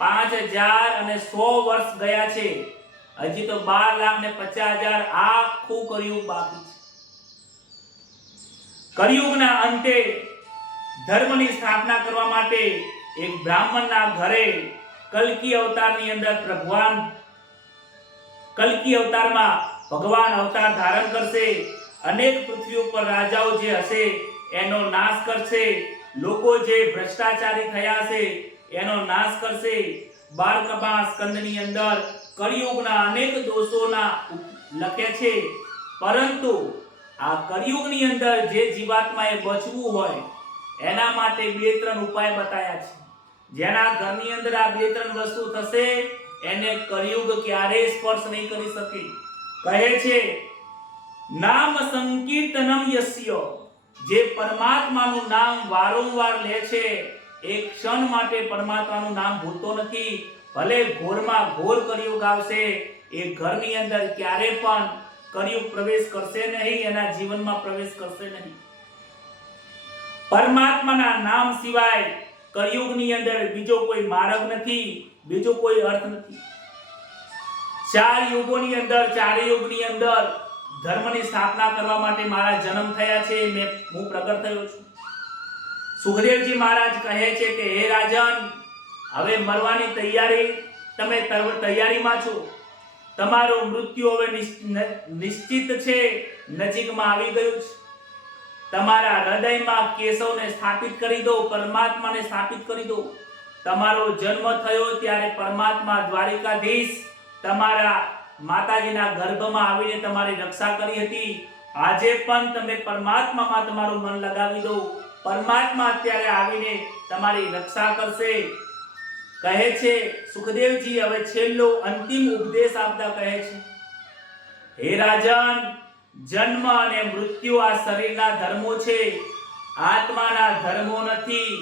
5,000 અને 100 વર્ષ ગયા છે. હજી તો 12,50,000 આખું કળિયુગ બાકી છે. કળિયુગના અંતે ધર્મની સ્થાપના કરવા માટે એક બ્રાહ્મણના ઘરે કલ્કી અવતારની અંદર કલ્કી અવતારમાં ભગવાન અવતાર ધારણ કરશે. અનેક પૃથ્વી ઉપર રાજાઓ જે હશે એનો નાશ કરશે. લોકો જે ભ્રષ્ટાચારી થયા હશે એનો નાશ કરશે. 12મા સ્કંદની અંદર કળિયુગના અનેક દોષોના લખે છે. પરંતુ આ કળિયુગની અંદર જે જીવાત્માએ બચવું હોય એના માટે 2-3 ઉપાય બતાયા છે. જેના ઘરની અંદર આ 2-3 વસ્તુ થશે એને કળિયુગ ક્યારેય સ્પર્શ નહીં કરી શકે. કહે છે નામ સંકીર્તનમ યસ્ય, જે પરમાત્માનું નામ વારંવાર લે છે એક ક્ષણ માટે પરમાત્માનું નામ ભૂલતો નથી. ભલે ઘોરમાં ઘોર કળિયુગ આવશે, એ ઘરની અંદર ક્યારે પણ કળિયુગ પ્રવેશ કરશે નહીં, એના જીવનમાં પ્રવેશ કરશે નહીં. પરમાત્માના નામ સિવાય કળિયુગની અંદર બીજો કોઈ માર્ગ નથી, બીજો કોઈ અર્થ નથી. 4 યુગોની અંદર, 4 યુગની અંદર ધર્મની સ્થાપના કરવા માટે મારા જન્મ થયા છે. હું પ્રગટ થયો છું. સુખદેવજી મહારાજ કહે છે કે હે રાજન, હવે મરવાની તૈયારી, તમે તૈયારીમાં છો. તમારું મૃત્યુ હવે નિશ્ચિત છે, નજીકમાં આવી ગયું છે. તમારા હૃદયમાં કેશવને સ્થાપિત કરી દો, પરમાત્માને સ્થાપિત કરી દો. તમારો જન્મ થયો ત્યારે પરમાત્મા દ્વારિકાધીશ તમારા માતાજીના ગર્ભમાં આવીને તમારી રક્ષા કરી હતી. આજે પણ તમે પરમાત્મામાં તમારું મન લગાવી દો. પરમાત્મા અત્યારે આવીને તમારી રક્ષા કરશે. કહે છે સુખદેવજી હવે છેલ્લો અંતિમ ઉપદેશ આપતા કહે છે હે રાજન, જન્મ અને મૃત્યુ આ શરીરના ધર્મો છે, આત્માના ધર્મો નથી.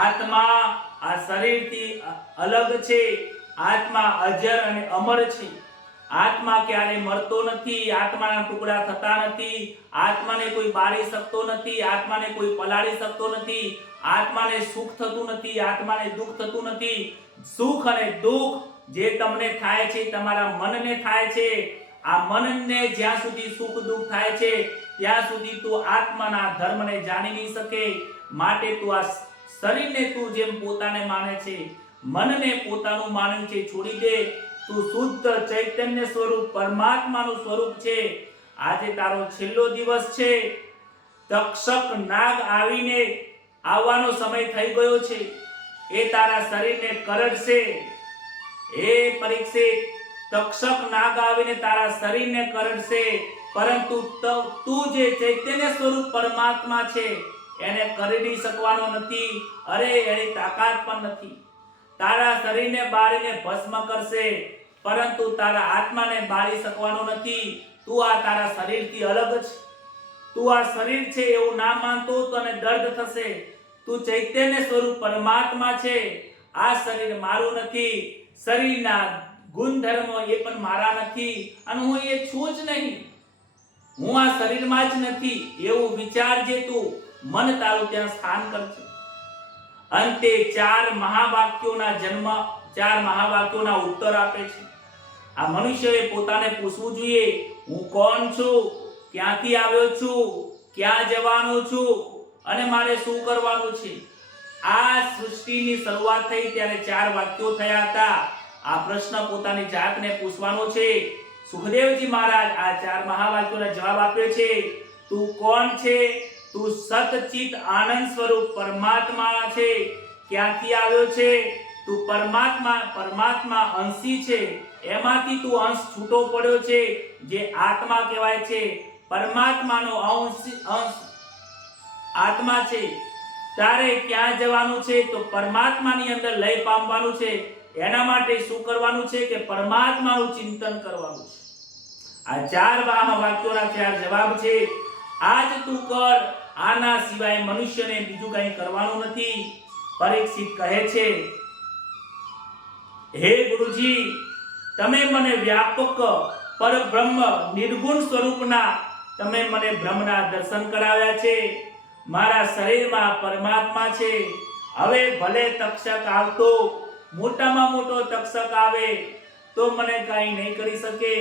આત્મા આ શરીરથી અલગ છે. આત્મા અજર અને અમર છે. આત્મા ક્યારે મરતો નથી. આત્માના ટુકડા થતા નથી. આત્માને કોઈ બાળી શકતો નથી. આત્માને કોઈ પલાળી શકતો નથી. આત્માને સુખ થતું નથી. આત્માને દુઃખ થતું નથી. સુખ અને દુઃખ જે તમને થાય છે તમારા મનને થાય છે. આ મનને જ્યાં સુધી સુખ દુઃખ થાય છે ત્યાં સુધી તું આત્માના ધર્મને જાણી નહીં શકે. માટે તું આ શરીરને તું જેમ પોતાને માને છે, મનને પોતાનું માને છે, છોડી દે. તું શુદ્ધ ચૈતન્ય સ્વરૂપ પરમાત્માનું સ્વરૂપ છે. આજે તારો છેલ્લો દિવસ છે. તક્ષક નાગ આવીને આવવાનો સમય થઈ ગયો છે. એ તારા શરીરને કરડશે. હે પરીક્ષિત, તક્ષક નાગ આવીને તારા શરીરને કરડશે, પરંતુ તું જે ચૈતન્ય સ્વરૂપ પરમાત્મા છે એને કરડી શકવાનો નથી. અરે એની તાકાત પણ નથી. તારા શરીરને બાળીને ભસ્મ કરશે, પરંતુ તારા આત્માને બાળી શકવાનો નથી. તું આ તારા શરીરથી અલગ છે. તું આ શરીર છે એવું ના માનતો તને દર્દ થશે. તું ચૈતન્ય સ્વરૂપ પરમાત્મા છે. આ શરીર મારું નથી. શરીરના ગુણધર્મો એ પણ મારા નથી, અને હું એ છું જ નહીં. હું આ શરીરમાં જ નથી એવું વિચારજે. તું મન તારું ત્યાં સ્થાન કરશે. અંતે 4 મહાવાક્યોના જન્મ, 4 મહાવાક્યોના ઉત્તર આપે છે. આ મનુષ્યએ પોતાને પૂછવું જોઈએ, હું કોણ છું, ક્યાંથી આવ્યો છું, ક્યાં જવાનો છું અને મારે શું કરવાનું છે. આ સૃષ્ટિની શરૂઆત થઈ ત્યારે 4 વાક્યો થયા હતા. આ પ્રશ્ન પોતાની જાતને પૂછવાનો છે. સુખદેવજી મહારાજ આ 4 મહાવાક્યોના જવાબ આપ્યો છે. તું કોણ છે? તું સતચિત આનંદ સ્વરૂપ પરમાત્મા છે. ક્યાંથી આવ્યો છે? તું પરમાત્મા અંશી છે. એમાંથી તું અંશ છૂટો પડ્યો છે, જે આત્મા કહેવાય છે, પરમાત્માનો અંશ આત્મા છે. તારે ક્યાં જવાનું છે? તો પરમાત્માની અંદર લય પામવાનું છે. એના માટે શું કરવાનું છે? કે પરમાત્માનું ચિંતન કરવાનું છે. આ 4 વાક્યોના 4 જવાબ છે. આજ તું કર, આના સિવાય મનુષ્યને બીજું કંઈ કરવાનું નથી. પરીક્ષિત કહે છે, હે ગુરુજી, તમે મને વ્યાપક પરબ્રહ્મ નિર્ગુણ સ્વરૂપના તમે મને બ્રહ્મના દર્શન કરાવ્યા છે. મારા શરીરમાં પરમાત્મા છે. હવે ભલે તક્ષક આવતો, મોટામાં મોટો તક્ષક આવે તો મને કાંઈ નહીં કરી શકે.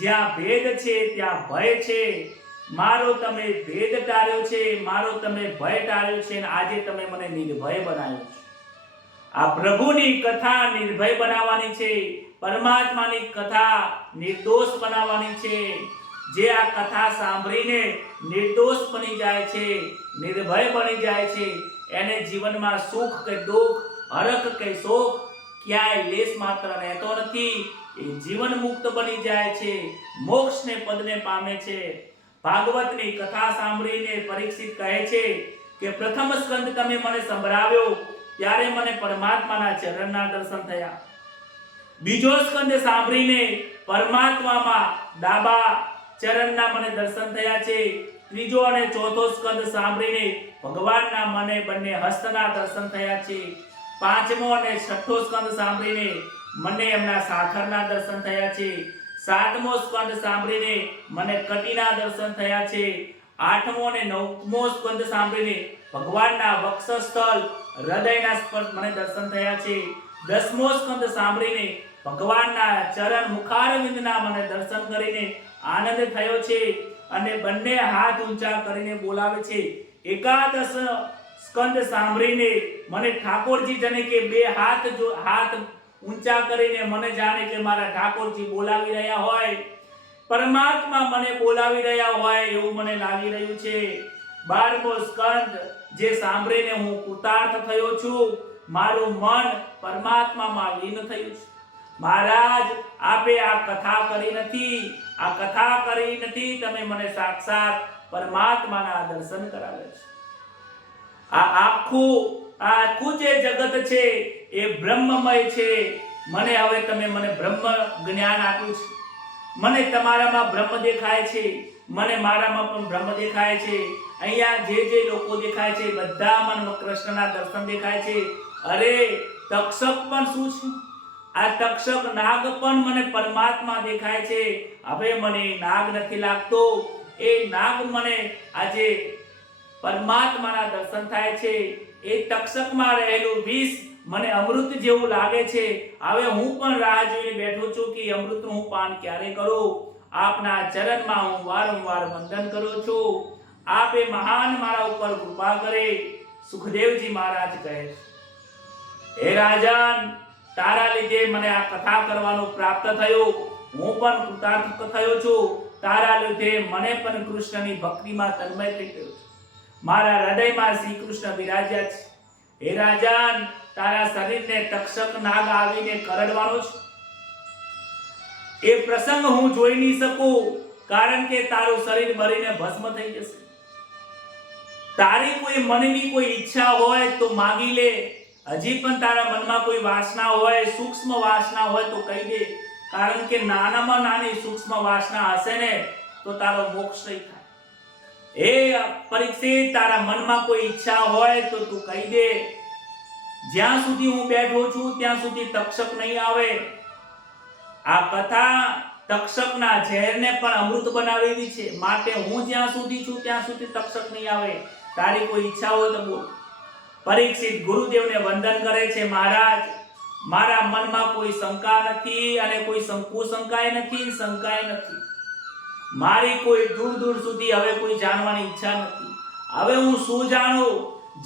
જ્યાં ભેદ છે ત્યાં ભય છે. મારો તમે ભેદ ટાળ્યો છે, મારો તમે ભય ટાળ્યો છે, અને આજે તમે મને નિર્ભય બનાવ્યો છે. આ પ્રભુની કથા નિર્ભય બનાવવાની છે. પરમાત્માની કથા નિર્દોષ બનાવવાની છે. જે આ કથા સાંભળીને નિર્દોષ બની જાય છે, નિર્ભય બની જાય છે, એને જીવનમાં સુખ કે દુઃખ, હરખ કે શોક ક્યાંય લેશ માત્ર રહેતો નથી. એ જીવન મુક્ત બની જાય છે, મોક્ષને પદને પામે છે. ભાગવતની કથા સાંભળીને પરીક્ષિત કહે છે કે પ્રથમ સ્કંદ તમે મને સંભળાવ્યો ત્યારે મને પરમાત્માના ચરણના દર્શન થયા. બીજો સ્કંદ સાંભળીને પરમાત્મામાં ડાબા ચરણના મને દર્શન થયા છે. ત્રીજો અને ચોથો સ્કંદ સાંભળીને ભગવાનના મને બંને હસ્તના દર્શન થયા છે. પાંચમો અને છઠ્ઠો સ્કંદ સાંભળીને મને એમના સાથરના દર્શન થયા છે. સાતમો સ્કંદ સાંભળીને મને કટીના દર્શન થયા છે. આઠમો અને નવમો સ્કંદ સાંભળીને ભગવાનના વક્ષસ્થળ હૃદયના સ્પર્શ મને દર્શન થયા છે. 10મો સ્કંદ સાંભળીને ભગવાનના ચરણ મુખારવિંદના મને દર્શન કરીને આનંદ થયો છે, અને બંને હાથ ઊંચા કરીને બોલાવે છે. 11 સ્કંદ સાંભળીને મને ઠાકોરજી જાણે કે બે હાથ ઊંચા કરીને મને જાણે કે મારા ઠાકોરજી બોલાવી રહ્યા હોય, પરમાત્મા મને બોલાવી રહ્યા હોય એવું મને લાગી રહ્યું છે. 12મો સ્કંદ જે સાંભળીને હું કૃતાર્થ થયો છું. મારું મન પરમાત્મામાં લીન થયું છે. મહારાજ, આપે આ કથા કરી નથી, આ કથા કરી નથી, તમે મને સાક્ષાત પરમાત્માના દર્શન કરાવ્યા છે. આ આખું જે જગત છે એ બ્રહ્મમય છે. મને હવે તમે મને બ્રહ્મ જ્ઞાન આપ્યું છે. મને તમારામાં બ્રહ્મ દેખાય છે, મને મારામાં પણ બ્રહ્મ દેખાય છે. અહીંયા જે લોકો દેખાય છે બધા મને કૃષ્ણના દર્શન દેખાય છે. અરે તક્ષક પણ શું છે? આ તક્ષક નાગ પણ મને પરમાત્મા દેખાય છે. હવે મને નાગ નથી લાગતો, એ નાગ મને આજે પરમાત્માના દર્શન થાય છે. એ તક્ષકમાં રહેલું વિષ મને અમૃત જેવું લાગે છે. હવે હું પણ રાહ જોઈને બેઠો છું કે અમૃતનું હું પાન ક્યારે કરું. આપના ચરણમાં હું વારંવાર વંદન કરું છું. આપે મહાન મારા ઉપર કૃપા કરે. સુખદેવજી મહારાજ કહે છે, હે રાજન, તારા લીધે મને આ કથા કરવાનું પ્રાપ્ત થયું. હું પણ કૃતાર્થ થયો છું. તારા લીધે મને પણ કૃષ્ણની ભક્તિમાં તન્મય થઈ ગયો છે. મારા હૃદયમાં શ્રી કૃષ્ણ બિરાજ્યા છે. હે રાજન, તારા શરીરને તક્ષક નાગ આવીને કરડવાનો છે. એ પ્રસંગ હું જોઈ નહીં શકું, કારણ કે તારું શરીર બળીને ભસ્મ થઈ જશે. તારી કોઈ મનની કોઈ ઈચ્છા હોય તો માંગી લે. હજી પણ તારા મનમાં કોઈ વાસના હોય, સૂક્ષ્મ વાસના હોય તો કહી દે, કારણ કે નાનામાં નાની સૂક્ષ્મ વાસના હશે ને તો તારો મોક્ષ નહીં થાય. હે પરીક્ષિત, તારા મનમાં કોઈ ઈચ્છા હોય તો તું કહી દે. જ્યાં સુધી હું બેઠો છું ત્યાં સુધી તક્ષક નહીં આવે. આ કથા તક્ષકના ઝેરને પણ અમૃત બનાવેલી છે. માટે હું જ્યાં સુધી છું ત્યાં સુધી તક્ષક નહીં આવે. તારી કોઈ ઈચ્છા હોય તો બોલ. પરીક્ષિત ગુરુદેવને વંદન કરે છે, મહારાજ, મારા મનમાં કોઈ શંકા નથી, અને કોઈ શંકાય નથી. મારી કોઈ દૂર સુધી હવે કોઈ જાણવાની ઈચ્છા નથી. હવે હું શું જાણું?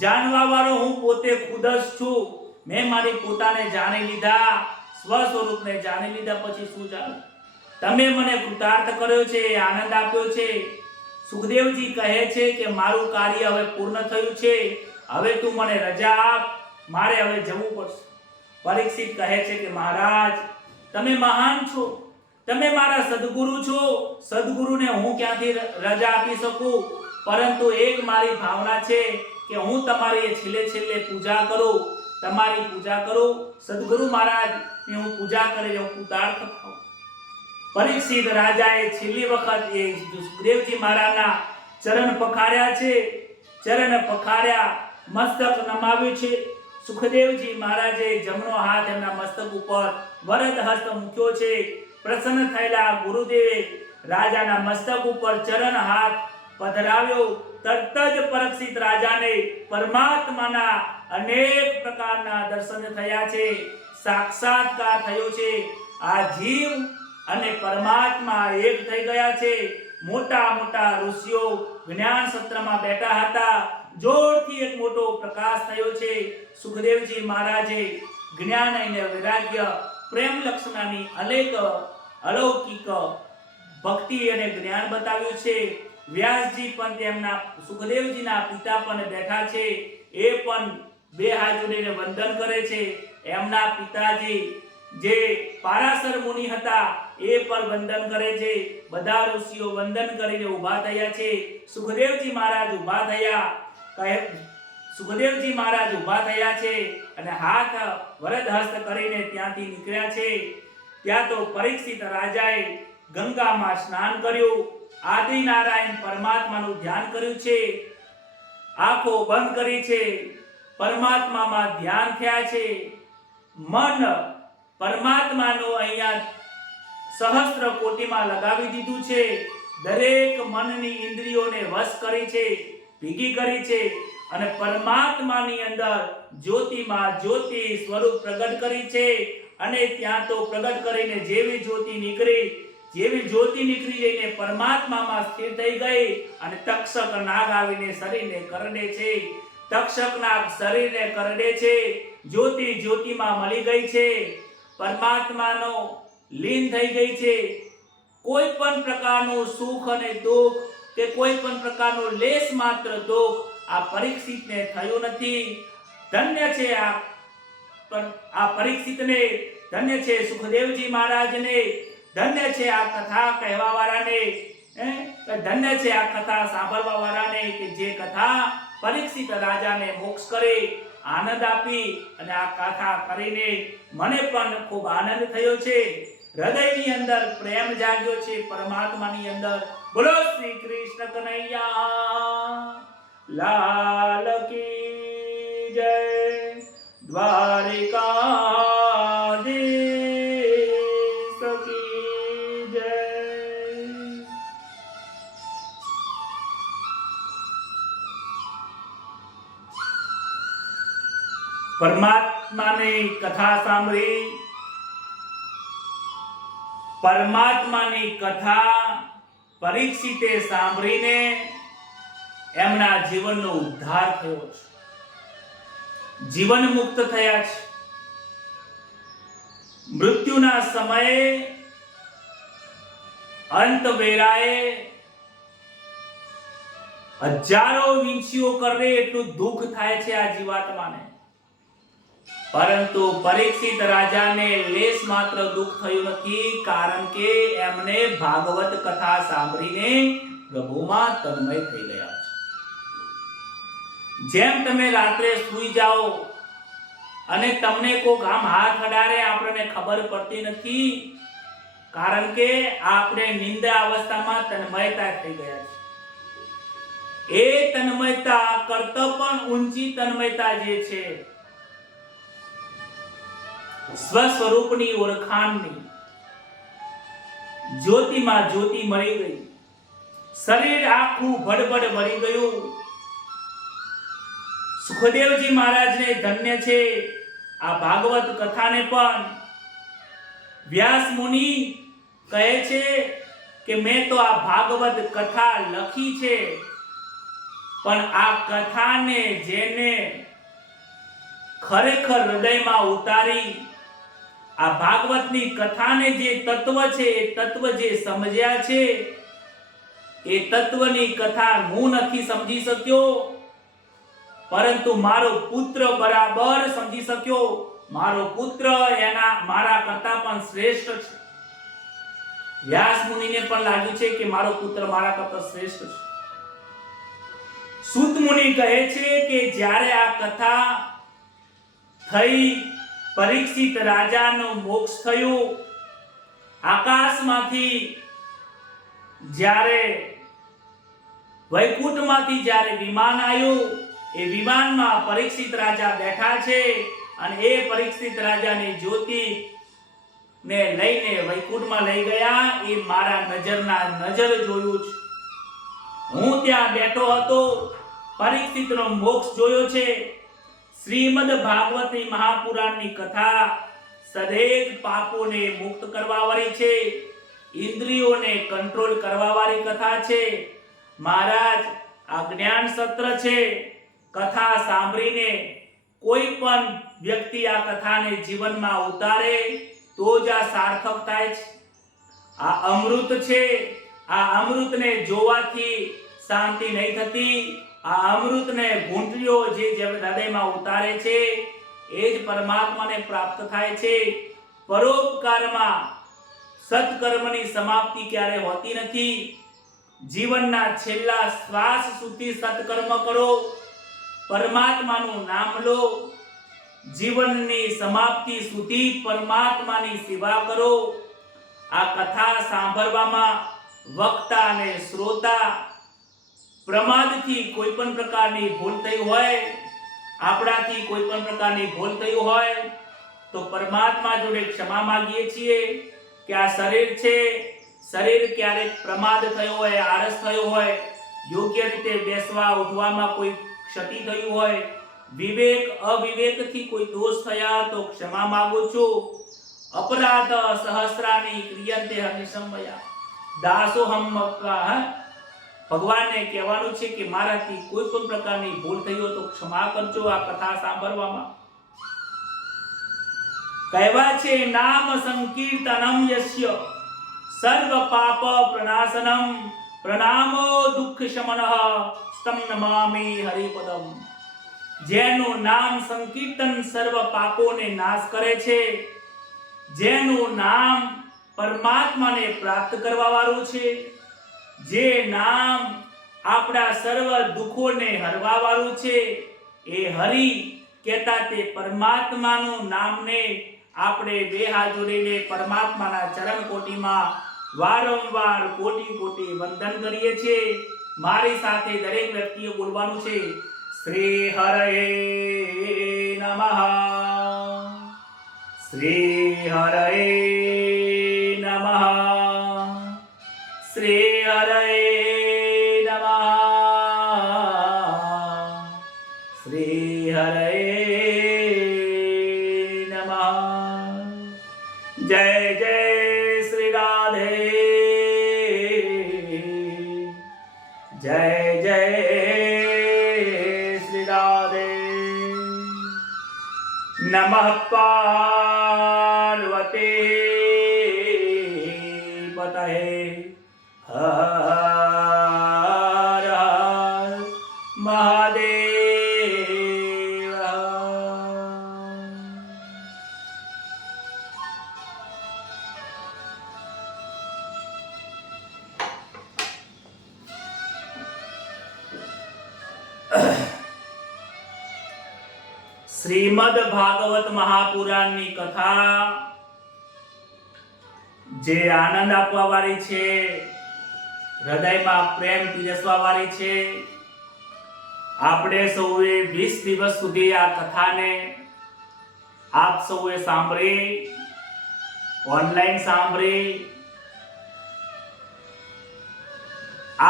જાણવા વાળો હું પોતે ખુદ જ છું. મેં મારી પોતાને જાણી લીધા, સ્વ સ્વરૂપને જાણી લીધા, પછી શું જાણું? તમે મને કૃતાર્થ કર્યો છે, આનંદ આપ્યો છે. સુખદેવજી કહે છે કે મારું કાર્ય હવે પૂર્ણ થયું છે. હવે તું મને રજા આપ, મારે હવે જવું પડશે. પરીક્ષિત કહે છે કે મહારાજ, તમે મહાન છો, તમે મારા સદગુરુ છો, સદગુરુને હું ક્યાંથી રજા આપી શકું? પરંતુ એક મારી ભાવના છે કે હું તમારી છેલ્લે પૂજા કરું, તમારી પૂજા કરું, સદગુરુ મહારાજની હું પૂજા કરી હું કૃતાર્થ થાઉં. પરીક્ષિત રાજાએ છેલ્લી વખત એ સુખદેવજી મહારાજના ચરણ પખાર્યા છે, ચરણ પખાર્યા, મસ્તક નમાવ્યું છે. સુખદેવજી મહારાજે જમણો હાથ એમના મસ્તક ઉપર વરદ હસ્ત મૂક્યો છે. પ્રસન્ન થયેલા ગુરુદેવે રાજાના મસ્તક ઉપર ચરણ હાથ પધરાવ્યો. તરત જ પરીક્ષિત રાજાને પરમાત્માના અનેક પ્રકારના દર્શન થયા છે, સાક્ષાત્કાર થયો છે. આ જીવ અને પરમાત્મા એક થઈ ગયા છે. મોટા મોટા ઋષિઓ જ્ઞાન સત્રમાં બેઠા હતા, જોરથી એક મોટો પ્રકાશ થયો છે. સુખદેવજી મહારાજે જ્ઞાન અને વૈરાગ્ય, પ્રેમ લક્ષણાની અલૌકિક ભક્તિ અને જ્ઞાન બતાવ્યું છે. વ્યાસજી પણ તેમના સુખદેવજીના પિતા પણ બેઠા છે, એ પણ બે હાથ જોડીને વંદન કરે છે. એમના પિતાજી જે પારાશર મુનિ હતા એ પણ વંદન કરે છે. બધા ઋષિઓ વંદન કરીને ઊભા થયા છે. સુખદેવજી મહારાજ ઊભા થયા, સુખદેવજી મહારાજ ઊભા થયા છે અને હાથ વરદ હસ્ત કરીને ત્યાંથી નીકળ્યા છે. ત્યાં તો પરીક્ષિત રાજાએ ગંગામાં સ્નાન કર્યું, આદિનારાયણ પરમાત્માનું ધ્યાન કર્યું છે, આંખો બંધ કરી છે, પરમાત્મામાં ધ્યાન થયા છે. મન પરમાત્માનો અહીંયા સહસ્ત્ર કોટીમાં લગાવી દીધું છે. દરેક મનની ઇન્દ્રિયોને વશ કરી છે, ભેગી કરી છે અને પરમાત્માની અંદર જ્યોતિમાં જ્યોતિ સ્વરૂપ પ્રગટ કરી છે. અને ત્યાં તો પ્રગટ કરીને જેવી જ્યોતિ નીકળી જઈને પરમાત્મામાં સ્થિર થઈ ગઈ. અને તક્ષક નાગ આવીને શરીરને કરડે છે, તક્ષક નાગ શરીરને કરડે છે. જ્યોતિ જ્યોતિમાં મળી ગઈ છે, પરમાત્માનો લીન થઈ ગઈ છે. કોઈ પણ પ્રકારનું સુખ અને દુઃખ કે કોઈ પણ પ્રકારનું લેશ માત્ર દુઃખ આ પરીક્ષિતને થયું નથી. ધન્ય છે આ પરીક્ષિતને, ધન્ય છે સુખદેવજી મહારાજને, ધન્ય છે આ કથા કહેવા વાળાને, ધન્ય છે આ કથા સાંભળવા વાળાને કે જે કથા પરીક્ષિત રાજાને મોક્ષ કરે, આનંદ આપી. અને આ કથા કરીને મને પણ ખૂબ આનંદ થયો છે. હૃદયની અંદર પ્રેમ જાગ્યો છે પરમાત્માની અંદર. બોલો શ્રી કૃષ્ણ કનૈયા લાલ કી જય. દ્વારિકાધીશ કી જય. પરમાત્માની કથા સાંભળી, પરમાત્માની કથા પરીક્ષિતે સાંભળીને એમના જીવનનો ઉદ્ધાર થયો છે, જીવન મુક્ત થયા છે. મૃત્યુના સમયે અંત વેળાએ હજારો વીંછીઓ કરે એટલું દુઃખ થાય છે આ જીવાત્માને. પરંતુ પરીક્ષિત રાજાને લેશ માત્ર દુઃખ થયું નથી, કારણ કે એમને ભાગવત કથા સાંભળીને પ્રભુમાં તન્મય થઈ ગયા છે. જેમ તમે રાત્રે સૂઈ જાઓ અને તમને કોક આમ હાથ અડાડે, આપણને ખબર પડતી નથી, કારણ કે આપણે નિંદ્રા અવસ્થામાં તન્મયતા થઈ ગયા છે. એ તન્મયતા કરતા પણ ઊંચી તન્મયતા જે છે, સ્વસ્વરૂપની ઓળખાણની, જ્યોતિમાં જ્યોતિ મળી ગઈ, શરીર આખું ભડભડ મળી ગયું. સુખદેવજી મહારાજને ધન્ય છે. આ ભાગવત કથાને પણ વ્યાસ મુનિ કહે છે કે મેં તો આ ભાગવત કથા લખી છે, પણ આ કથાને જેને ખરેખર હૃદયમાં ઉતારી, આ ભાગવતની કથાને જે તત્વ છે એ તત્વ જે સમજ્યા છે, એ તત્વની કથા હું નથી સમજી શક્યો, પરંતુ મારો પુત્ર બરાબર સમજી શક્યો. મારો પુત્ર મારા કરતા પણ શ્રેષ્ઠ છે. વ્યાસ મુનિને પણ લાગ્યું છે કે મારો પુત્ર મારા કરતા શ્રેષ્ઠ છે. સૂત મુનિ કહે છે કે જ્યારે આ કથા થઈ, પરીક્ષિત રાજાનો મોક્ષ થયું, આકાશમાંથી જ્યારે વૈકુંઠમાંથી જ્યારે વિમાન આવ્યું, એ વિમાનમાં પરીક્ષિત રાજા બેઠા છે અને એ પરીક્ષિત રાજાની જ્યોતિ ને લઈને વૈકુંઠમાં લઈ ગયા. એ મારા નજર જોયું છે. હું ત્યાં બેઠો હતો, પરીક્ષિતનો મોક્ષ જોયો છે. શ્રીમદ ભાગવતની મહાપુરાણની કથા સદૈવ પાપોને મુક્ત કરવા વાળી છે, ઇન્દ્રિયોને કંટ્રોલ કરવા વાળી કથા છે. મહારાજ, આ જ્ઞાન સત્ર છે. કથા સાંભળીને કોઈ પણ વ્યક્તિ આ કથાને જીવનમાં ઉતારે તો જ આ સાર્થક થાય છે. આ અમૃત છે. આ અમૃતને જોવાથી શાંતિ નહીં થતી. આ અમૃતને ઘૂંટડીઓ જે હૃદયમાં ઉતારે છે એ જ પરમાત્માને પ્રાપ્ત થાય છે. પરોપકારમાં સત્કર્મની સમાપ્તિ ક્યારે હોતી નથી. જીવનના છેલ્લા શ્વાસ સુધી સત્કર્મ કરો, પરમાત્માનું નામ લો. જીવનની સમાપ્તિ સુધી પરમાત્માની સેવા કરો. આ કથા સાંભળવામાં વક્તા અને શ્રોતા પ્રમાદથી કોઈ પણ પ્રકારની ભૂલ થઈ હોય, આપણાથી કોઈ પણ પ્રકારની ભૂલ થઈ હોય તો પરમાત્મા જોડે ક્ષમા માંગીએ છીએ કે આ શરીર છે, શરીર ક્યારેક પ્રમાદ થયો હોય, આળસ થયો હોય, યોગ્ય રીતે બેસવા ઉઠવામાં કોઈ ક્ષતિ થઈ હોય, વિવેક અવિવેકથી કોઈ દોષ થયા તો ક્ષમા માંગુ છું. અપરાધ સહસ્રાની ક્રિયંતે હનિશમયા દાસોહમ. ભગવાનને કહેવાનું છે કે મારાથી કોઈ પણ પ્રકારની ભૂલ થઈ હોય તો ક્ષમા કરજો. આ કથા સાંભળવામાં કહેવા છે, નામ સંકીર્તનમ યસ્ય સર્વ પાપ પ્રનાશનમ પ્રણામો દુઃખ શમનઃ સ્તમ નમામિ હરિપદમ. જેનું નામ સંકીર્તન સર્વ પાપોને નાશ કરે છે, જેનું નામ પરમાત્માને પ્રાપ્ત કરવા વાળું છે, જે નામ આપણા સર્વ દુઃખોને હરવા વાળું છે, એ હરિ કહેતા તે પરમાત્માનું નામને આપણે બે હાથ જોડીને પરમાત્માના ચરણ કોટીમાં વારંવાર કોટી કોટી વંદન કરીએ છીએ. મારી સાથે દરેક વ્યક્તિએ બોલવાનું છે, શ્રી હરયે નમઃ, શ્રી હરયે નમઃ, શ્રી હરયે નમઃ, શ્રી હરયે નમઃ. જય જય શ્રી રાધે, જય જય શ્રી રાધે. નમઃ પાર્વતી પતયે હર હર મહાદેવ. શ્રીમદ ભાગવત મહાપુરાણની કથા જે આનંદ આપવા વાળી છે, હૃદયમાં પ્રેમ પીરસવા વાળી છે. આપણે સૌએ 20 દિવસ સુધી આ કથાને આપ સૌએ સાંભળી, ઓનલાઈન સાંભળી.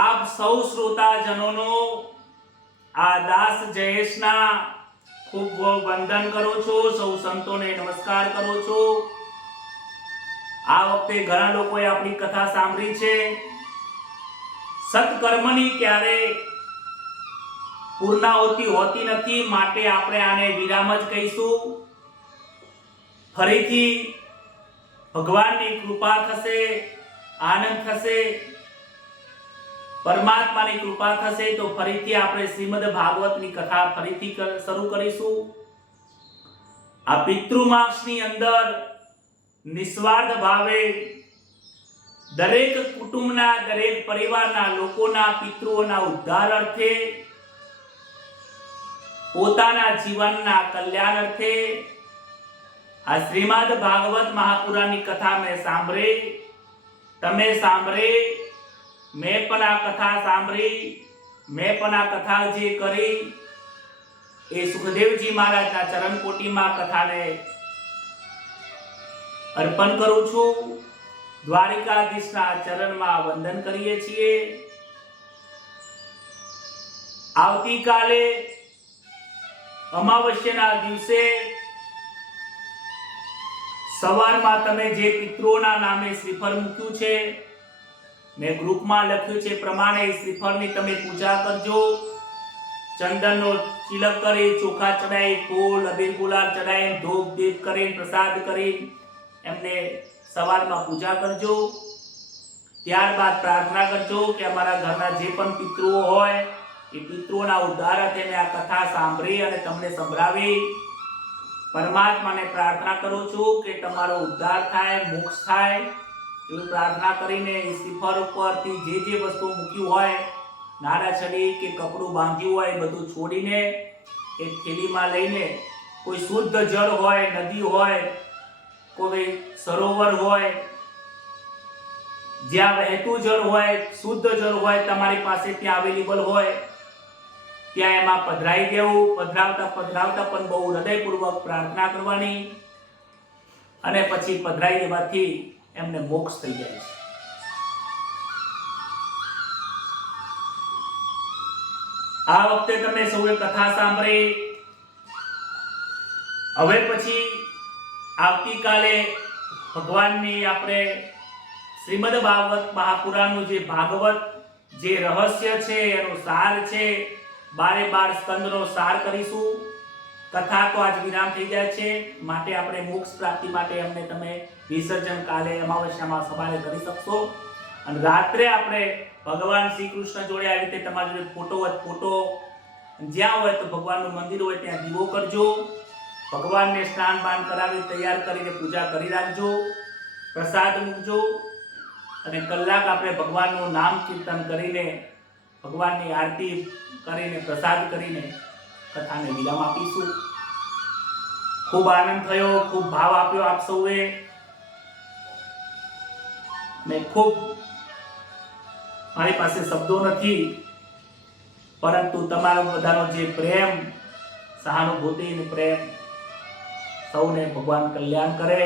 આપ સૌ શ્રોતાજનોનો આ દાસ જયેશના ખૂબ વંદન કરું છું. સૌ સંતોને નમસ્કાર કરું છું. આ વખતે ઘણા લોકોએ આપણી કથા સાંભળી છે. સત્કર્મની ક્યારે પૂર્ણાહુતિ હોતી નથી, માટે આપણે આને વિરામ જ કહીશું. ફરીથી ભગવાનની કૃપા થશે, આનંદ થશે, પરમાત્માની કૃપા થશે તો ફરીથી આપણે શ્રીમદ ભાગવતની કથા ફરીથી શરૂ કરીશું. આ પિતૃમાસની અંદર નિસ્વાર્થ ભાવે દરેક કુટુંબના, દરેક પરિવારના લોકોના પિતૃઓના ઉદ્ધાર અર્થે, પોતાના જીવનના કલ્યાણ અર્થે આ શ્રીમદ ભાગવત મહાપુરાણની કથા મેં સાંભળી, તમે સાંભળી, મેં પણ આ કથા સાંભળી, મેં પણ આ કથા જે કરી એ સુખદેવજી મહારાજના ચરણકોટીમાં કથાને અર્પણ કરું છું. દ્વારિકાધીશના ચરણમાં વંદન કરીએ છીએ. આવતીકાલે અમાવસ્યાના દિવસે સવારમાં તમે જે પિતૃઓના નામે શ્રીફળ મૂક્યું છે, મેં ગ્રુપમાં લખ્યું છે પ્રમાણે શ્રીફળની તમે પૂજા કરજો. ચંદનનો તિલક કરી, ચોખા ચડાઈ, ફૂલ અબીર ગુલાલ ચડાઈ, ધૂપ દીપ કરી, પ્રસાદ કરી એમને સવારમાં પૂજા કરજો. ત્યારબાદ પ્રાર્થના કરજો કે અમારા ઘરના જે પણ પિતૃઓ હોય એ પિતૃઓના ઉદ્ધાર અર્થે મેં આ કથા સાંભળી અને તમને સંભળાવી. પરમાત્માને પ્રાર્થના કરું છું કે તમારો ઉદ્ધાર થાય, મોક્ષ થાય એવી પ્રાર્થના કરીને એ શ્રીફળ ઉપરથી જે વસ્તુ મૂક્યું હોય, નાળાછડી કે કપડું બાંધ્યું હોય, બધું છોડીને એક થેલીમાં લઈને કોઈ શુદ્ધ જળ હોય, નદી હોય, કોઈ સરોવર હોય, જ્યાં વહેતું જળ હોય, શુદ્ધ જળ હોય તમારી પાસે ત્યાં અવેલેબલ હોય, ત્યાં એમાં પધરાઈ દેવું. પધરાવતા પણ બહુ હૃદયપૂર્વક પ્રાર્થના કરવાની અને પછી પધરાઈ દેવાથી એમને મોક્ષ થઈ જાય છે. આ વખતે તમે સૌએ કથા સાંભળી. હવે પછી આવતીકાલે ભગવાનની આપણે શ્રીમદ ભાગવત મહાપુરાણનું જે ભાગવત જે રહસ્ય છે એનો સાર છે, 12 સ્કંદનો સાર કરીશું. કથા તો આજ વિરામ થઈ જાય છે, માટે આપણે મોક્ષ પ્રાપ્તિ માટે અમને તમે વિસર્જન કાલે અમાવસ્યામાં સવારે કરી શકશો. અને રાત્રે આપણે ભગવાન શ્રી કૃષ્ણ જોડે આવી રીતે તમારી જોડે ફોટો હોય ફોટો, જ્યાં હોય તો ભગવાનનું મંદિર હોય ત્યાં દીવો કરજો. ભગવાનને સ્નાન પાન કરાવી તૈયાર કરીને પૂજા કરી રાખજો. પ્રસાદ મૂકજો અને કલાક આપણે ભગવાનનું નામ કીર્તન કરીને, ભગવાનની આરતી કરીને, પ્રસાદ કરીને કથાને વિરામ આપીશું. ખૂબ આનંદ થયો, ખૂબ ભાવ આપ્યો આપ સૌએ. મેં ખૂબ, મારી પાસે શબ્દો નથી, પરંતુ તમારો બધાનો જે પ્રેમ, સહાનુભૂતિ અને પ્રેમ, સૌને ભગવાન કલ્યાણ કરે.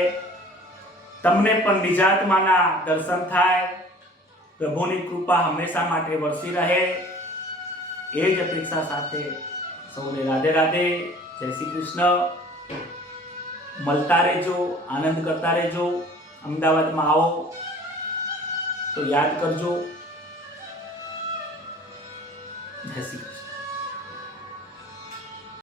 તમને પણ નિજાત્માના દર્શન થાય, પ્રભુની કૃપા હંમેશા માટે વરસી રહે, એ જ અપેક્ષા સાથે સૌને રાધે રાધે, જય શ્રી કૃષ્ણ. મળતા રહેજો, આનંદ કરતા રહેજો. અમદાવાદમાં આવો તો યાદ કરજો. જય શ્રી કૃષ્ણ.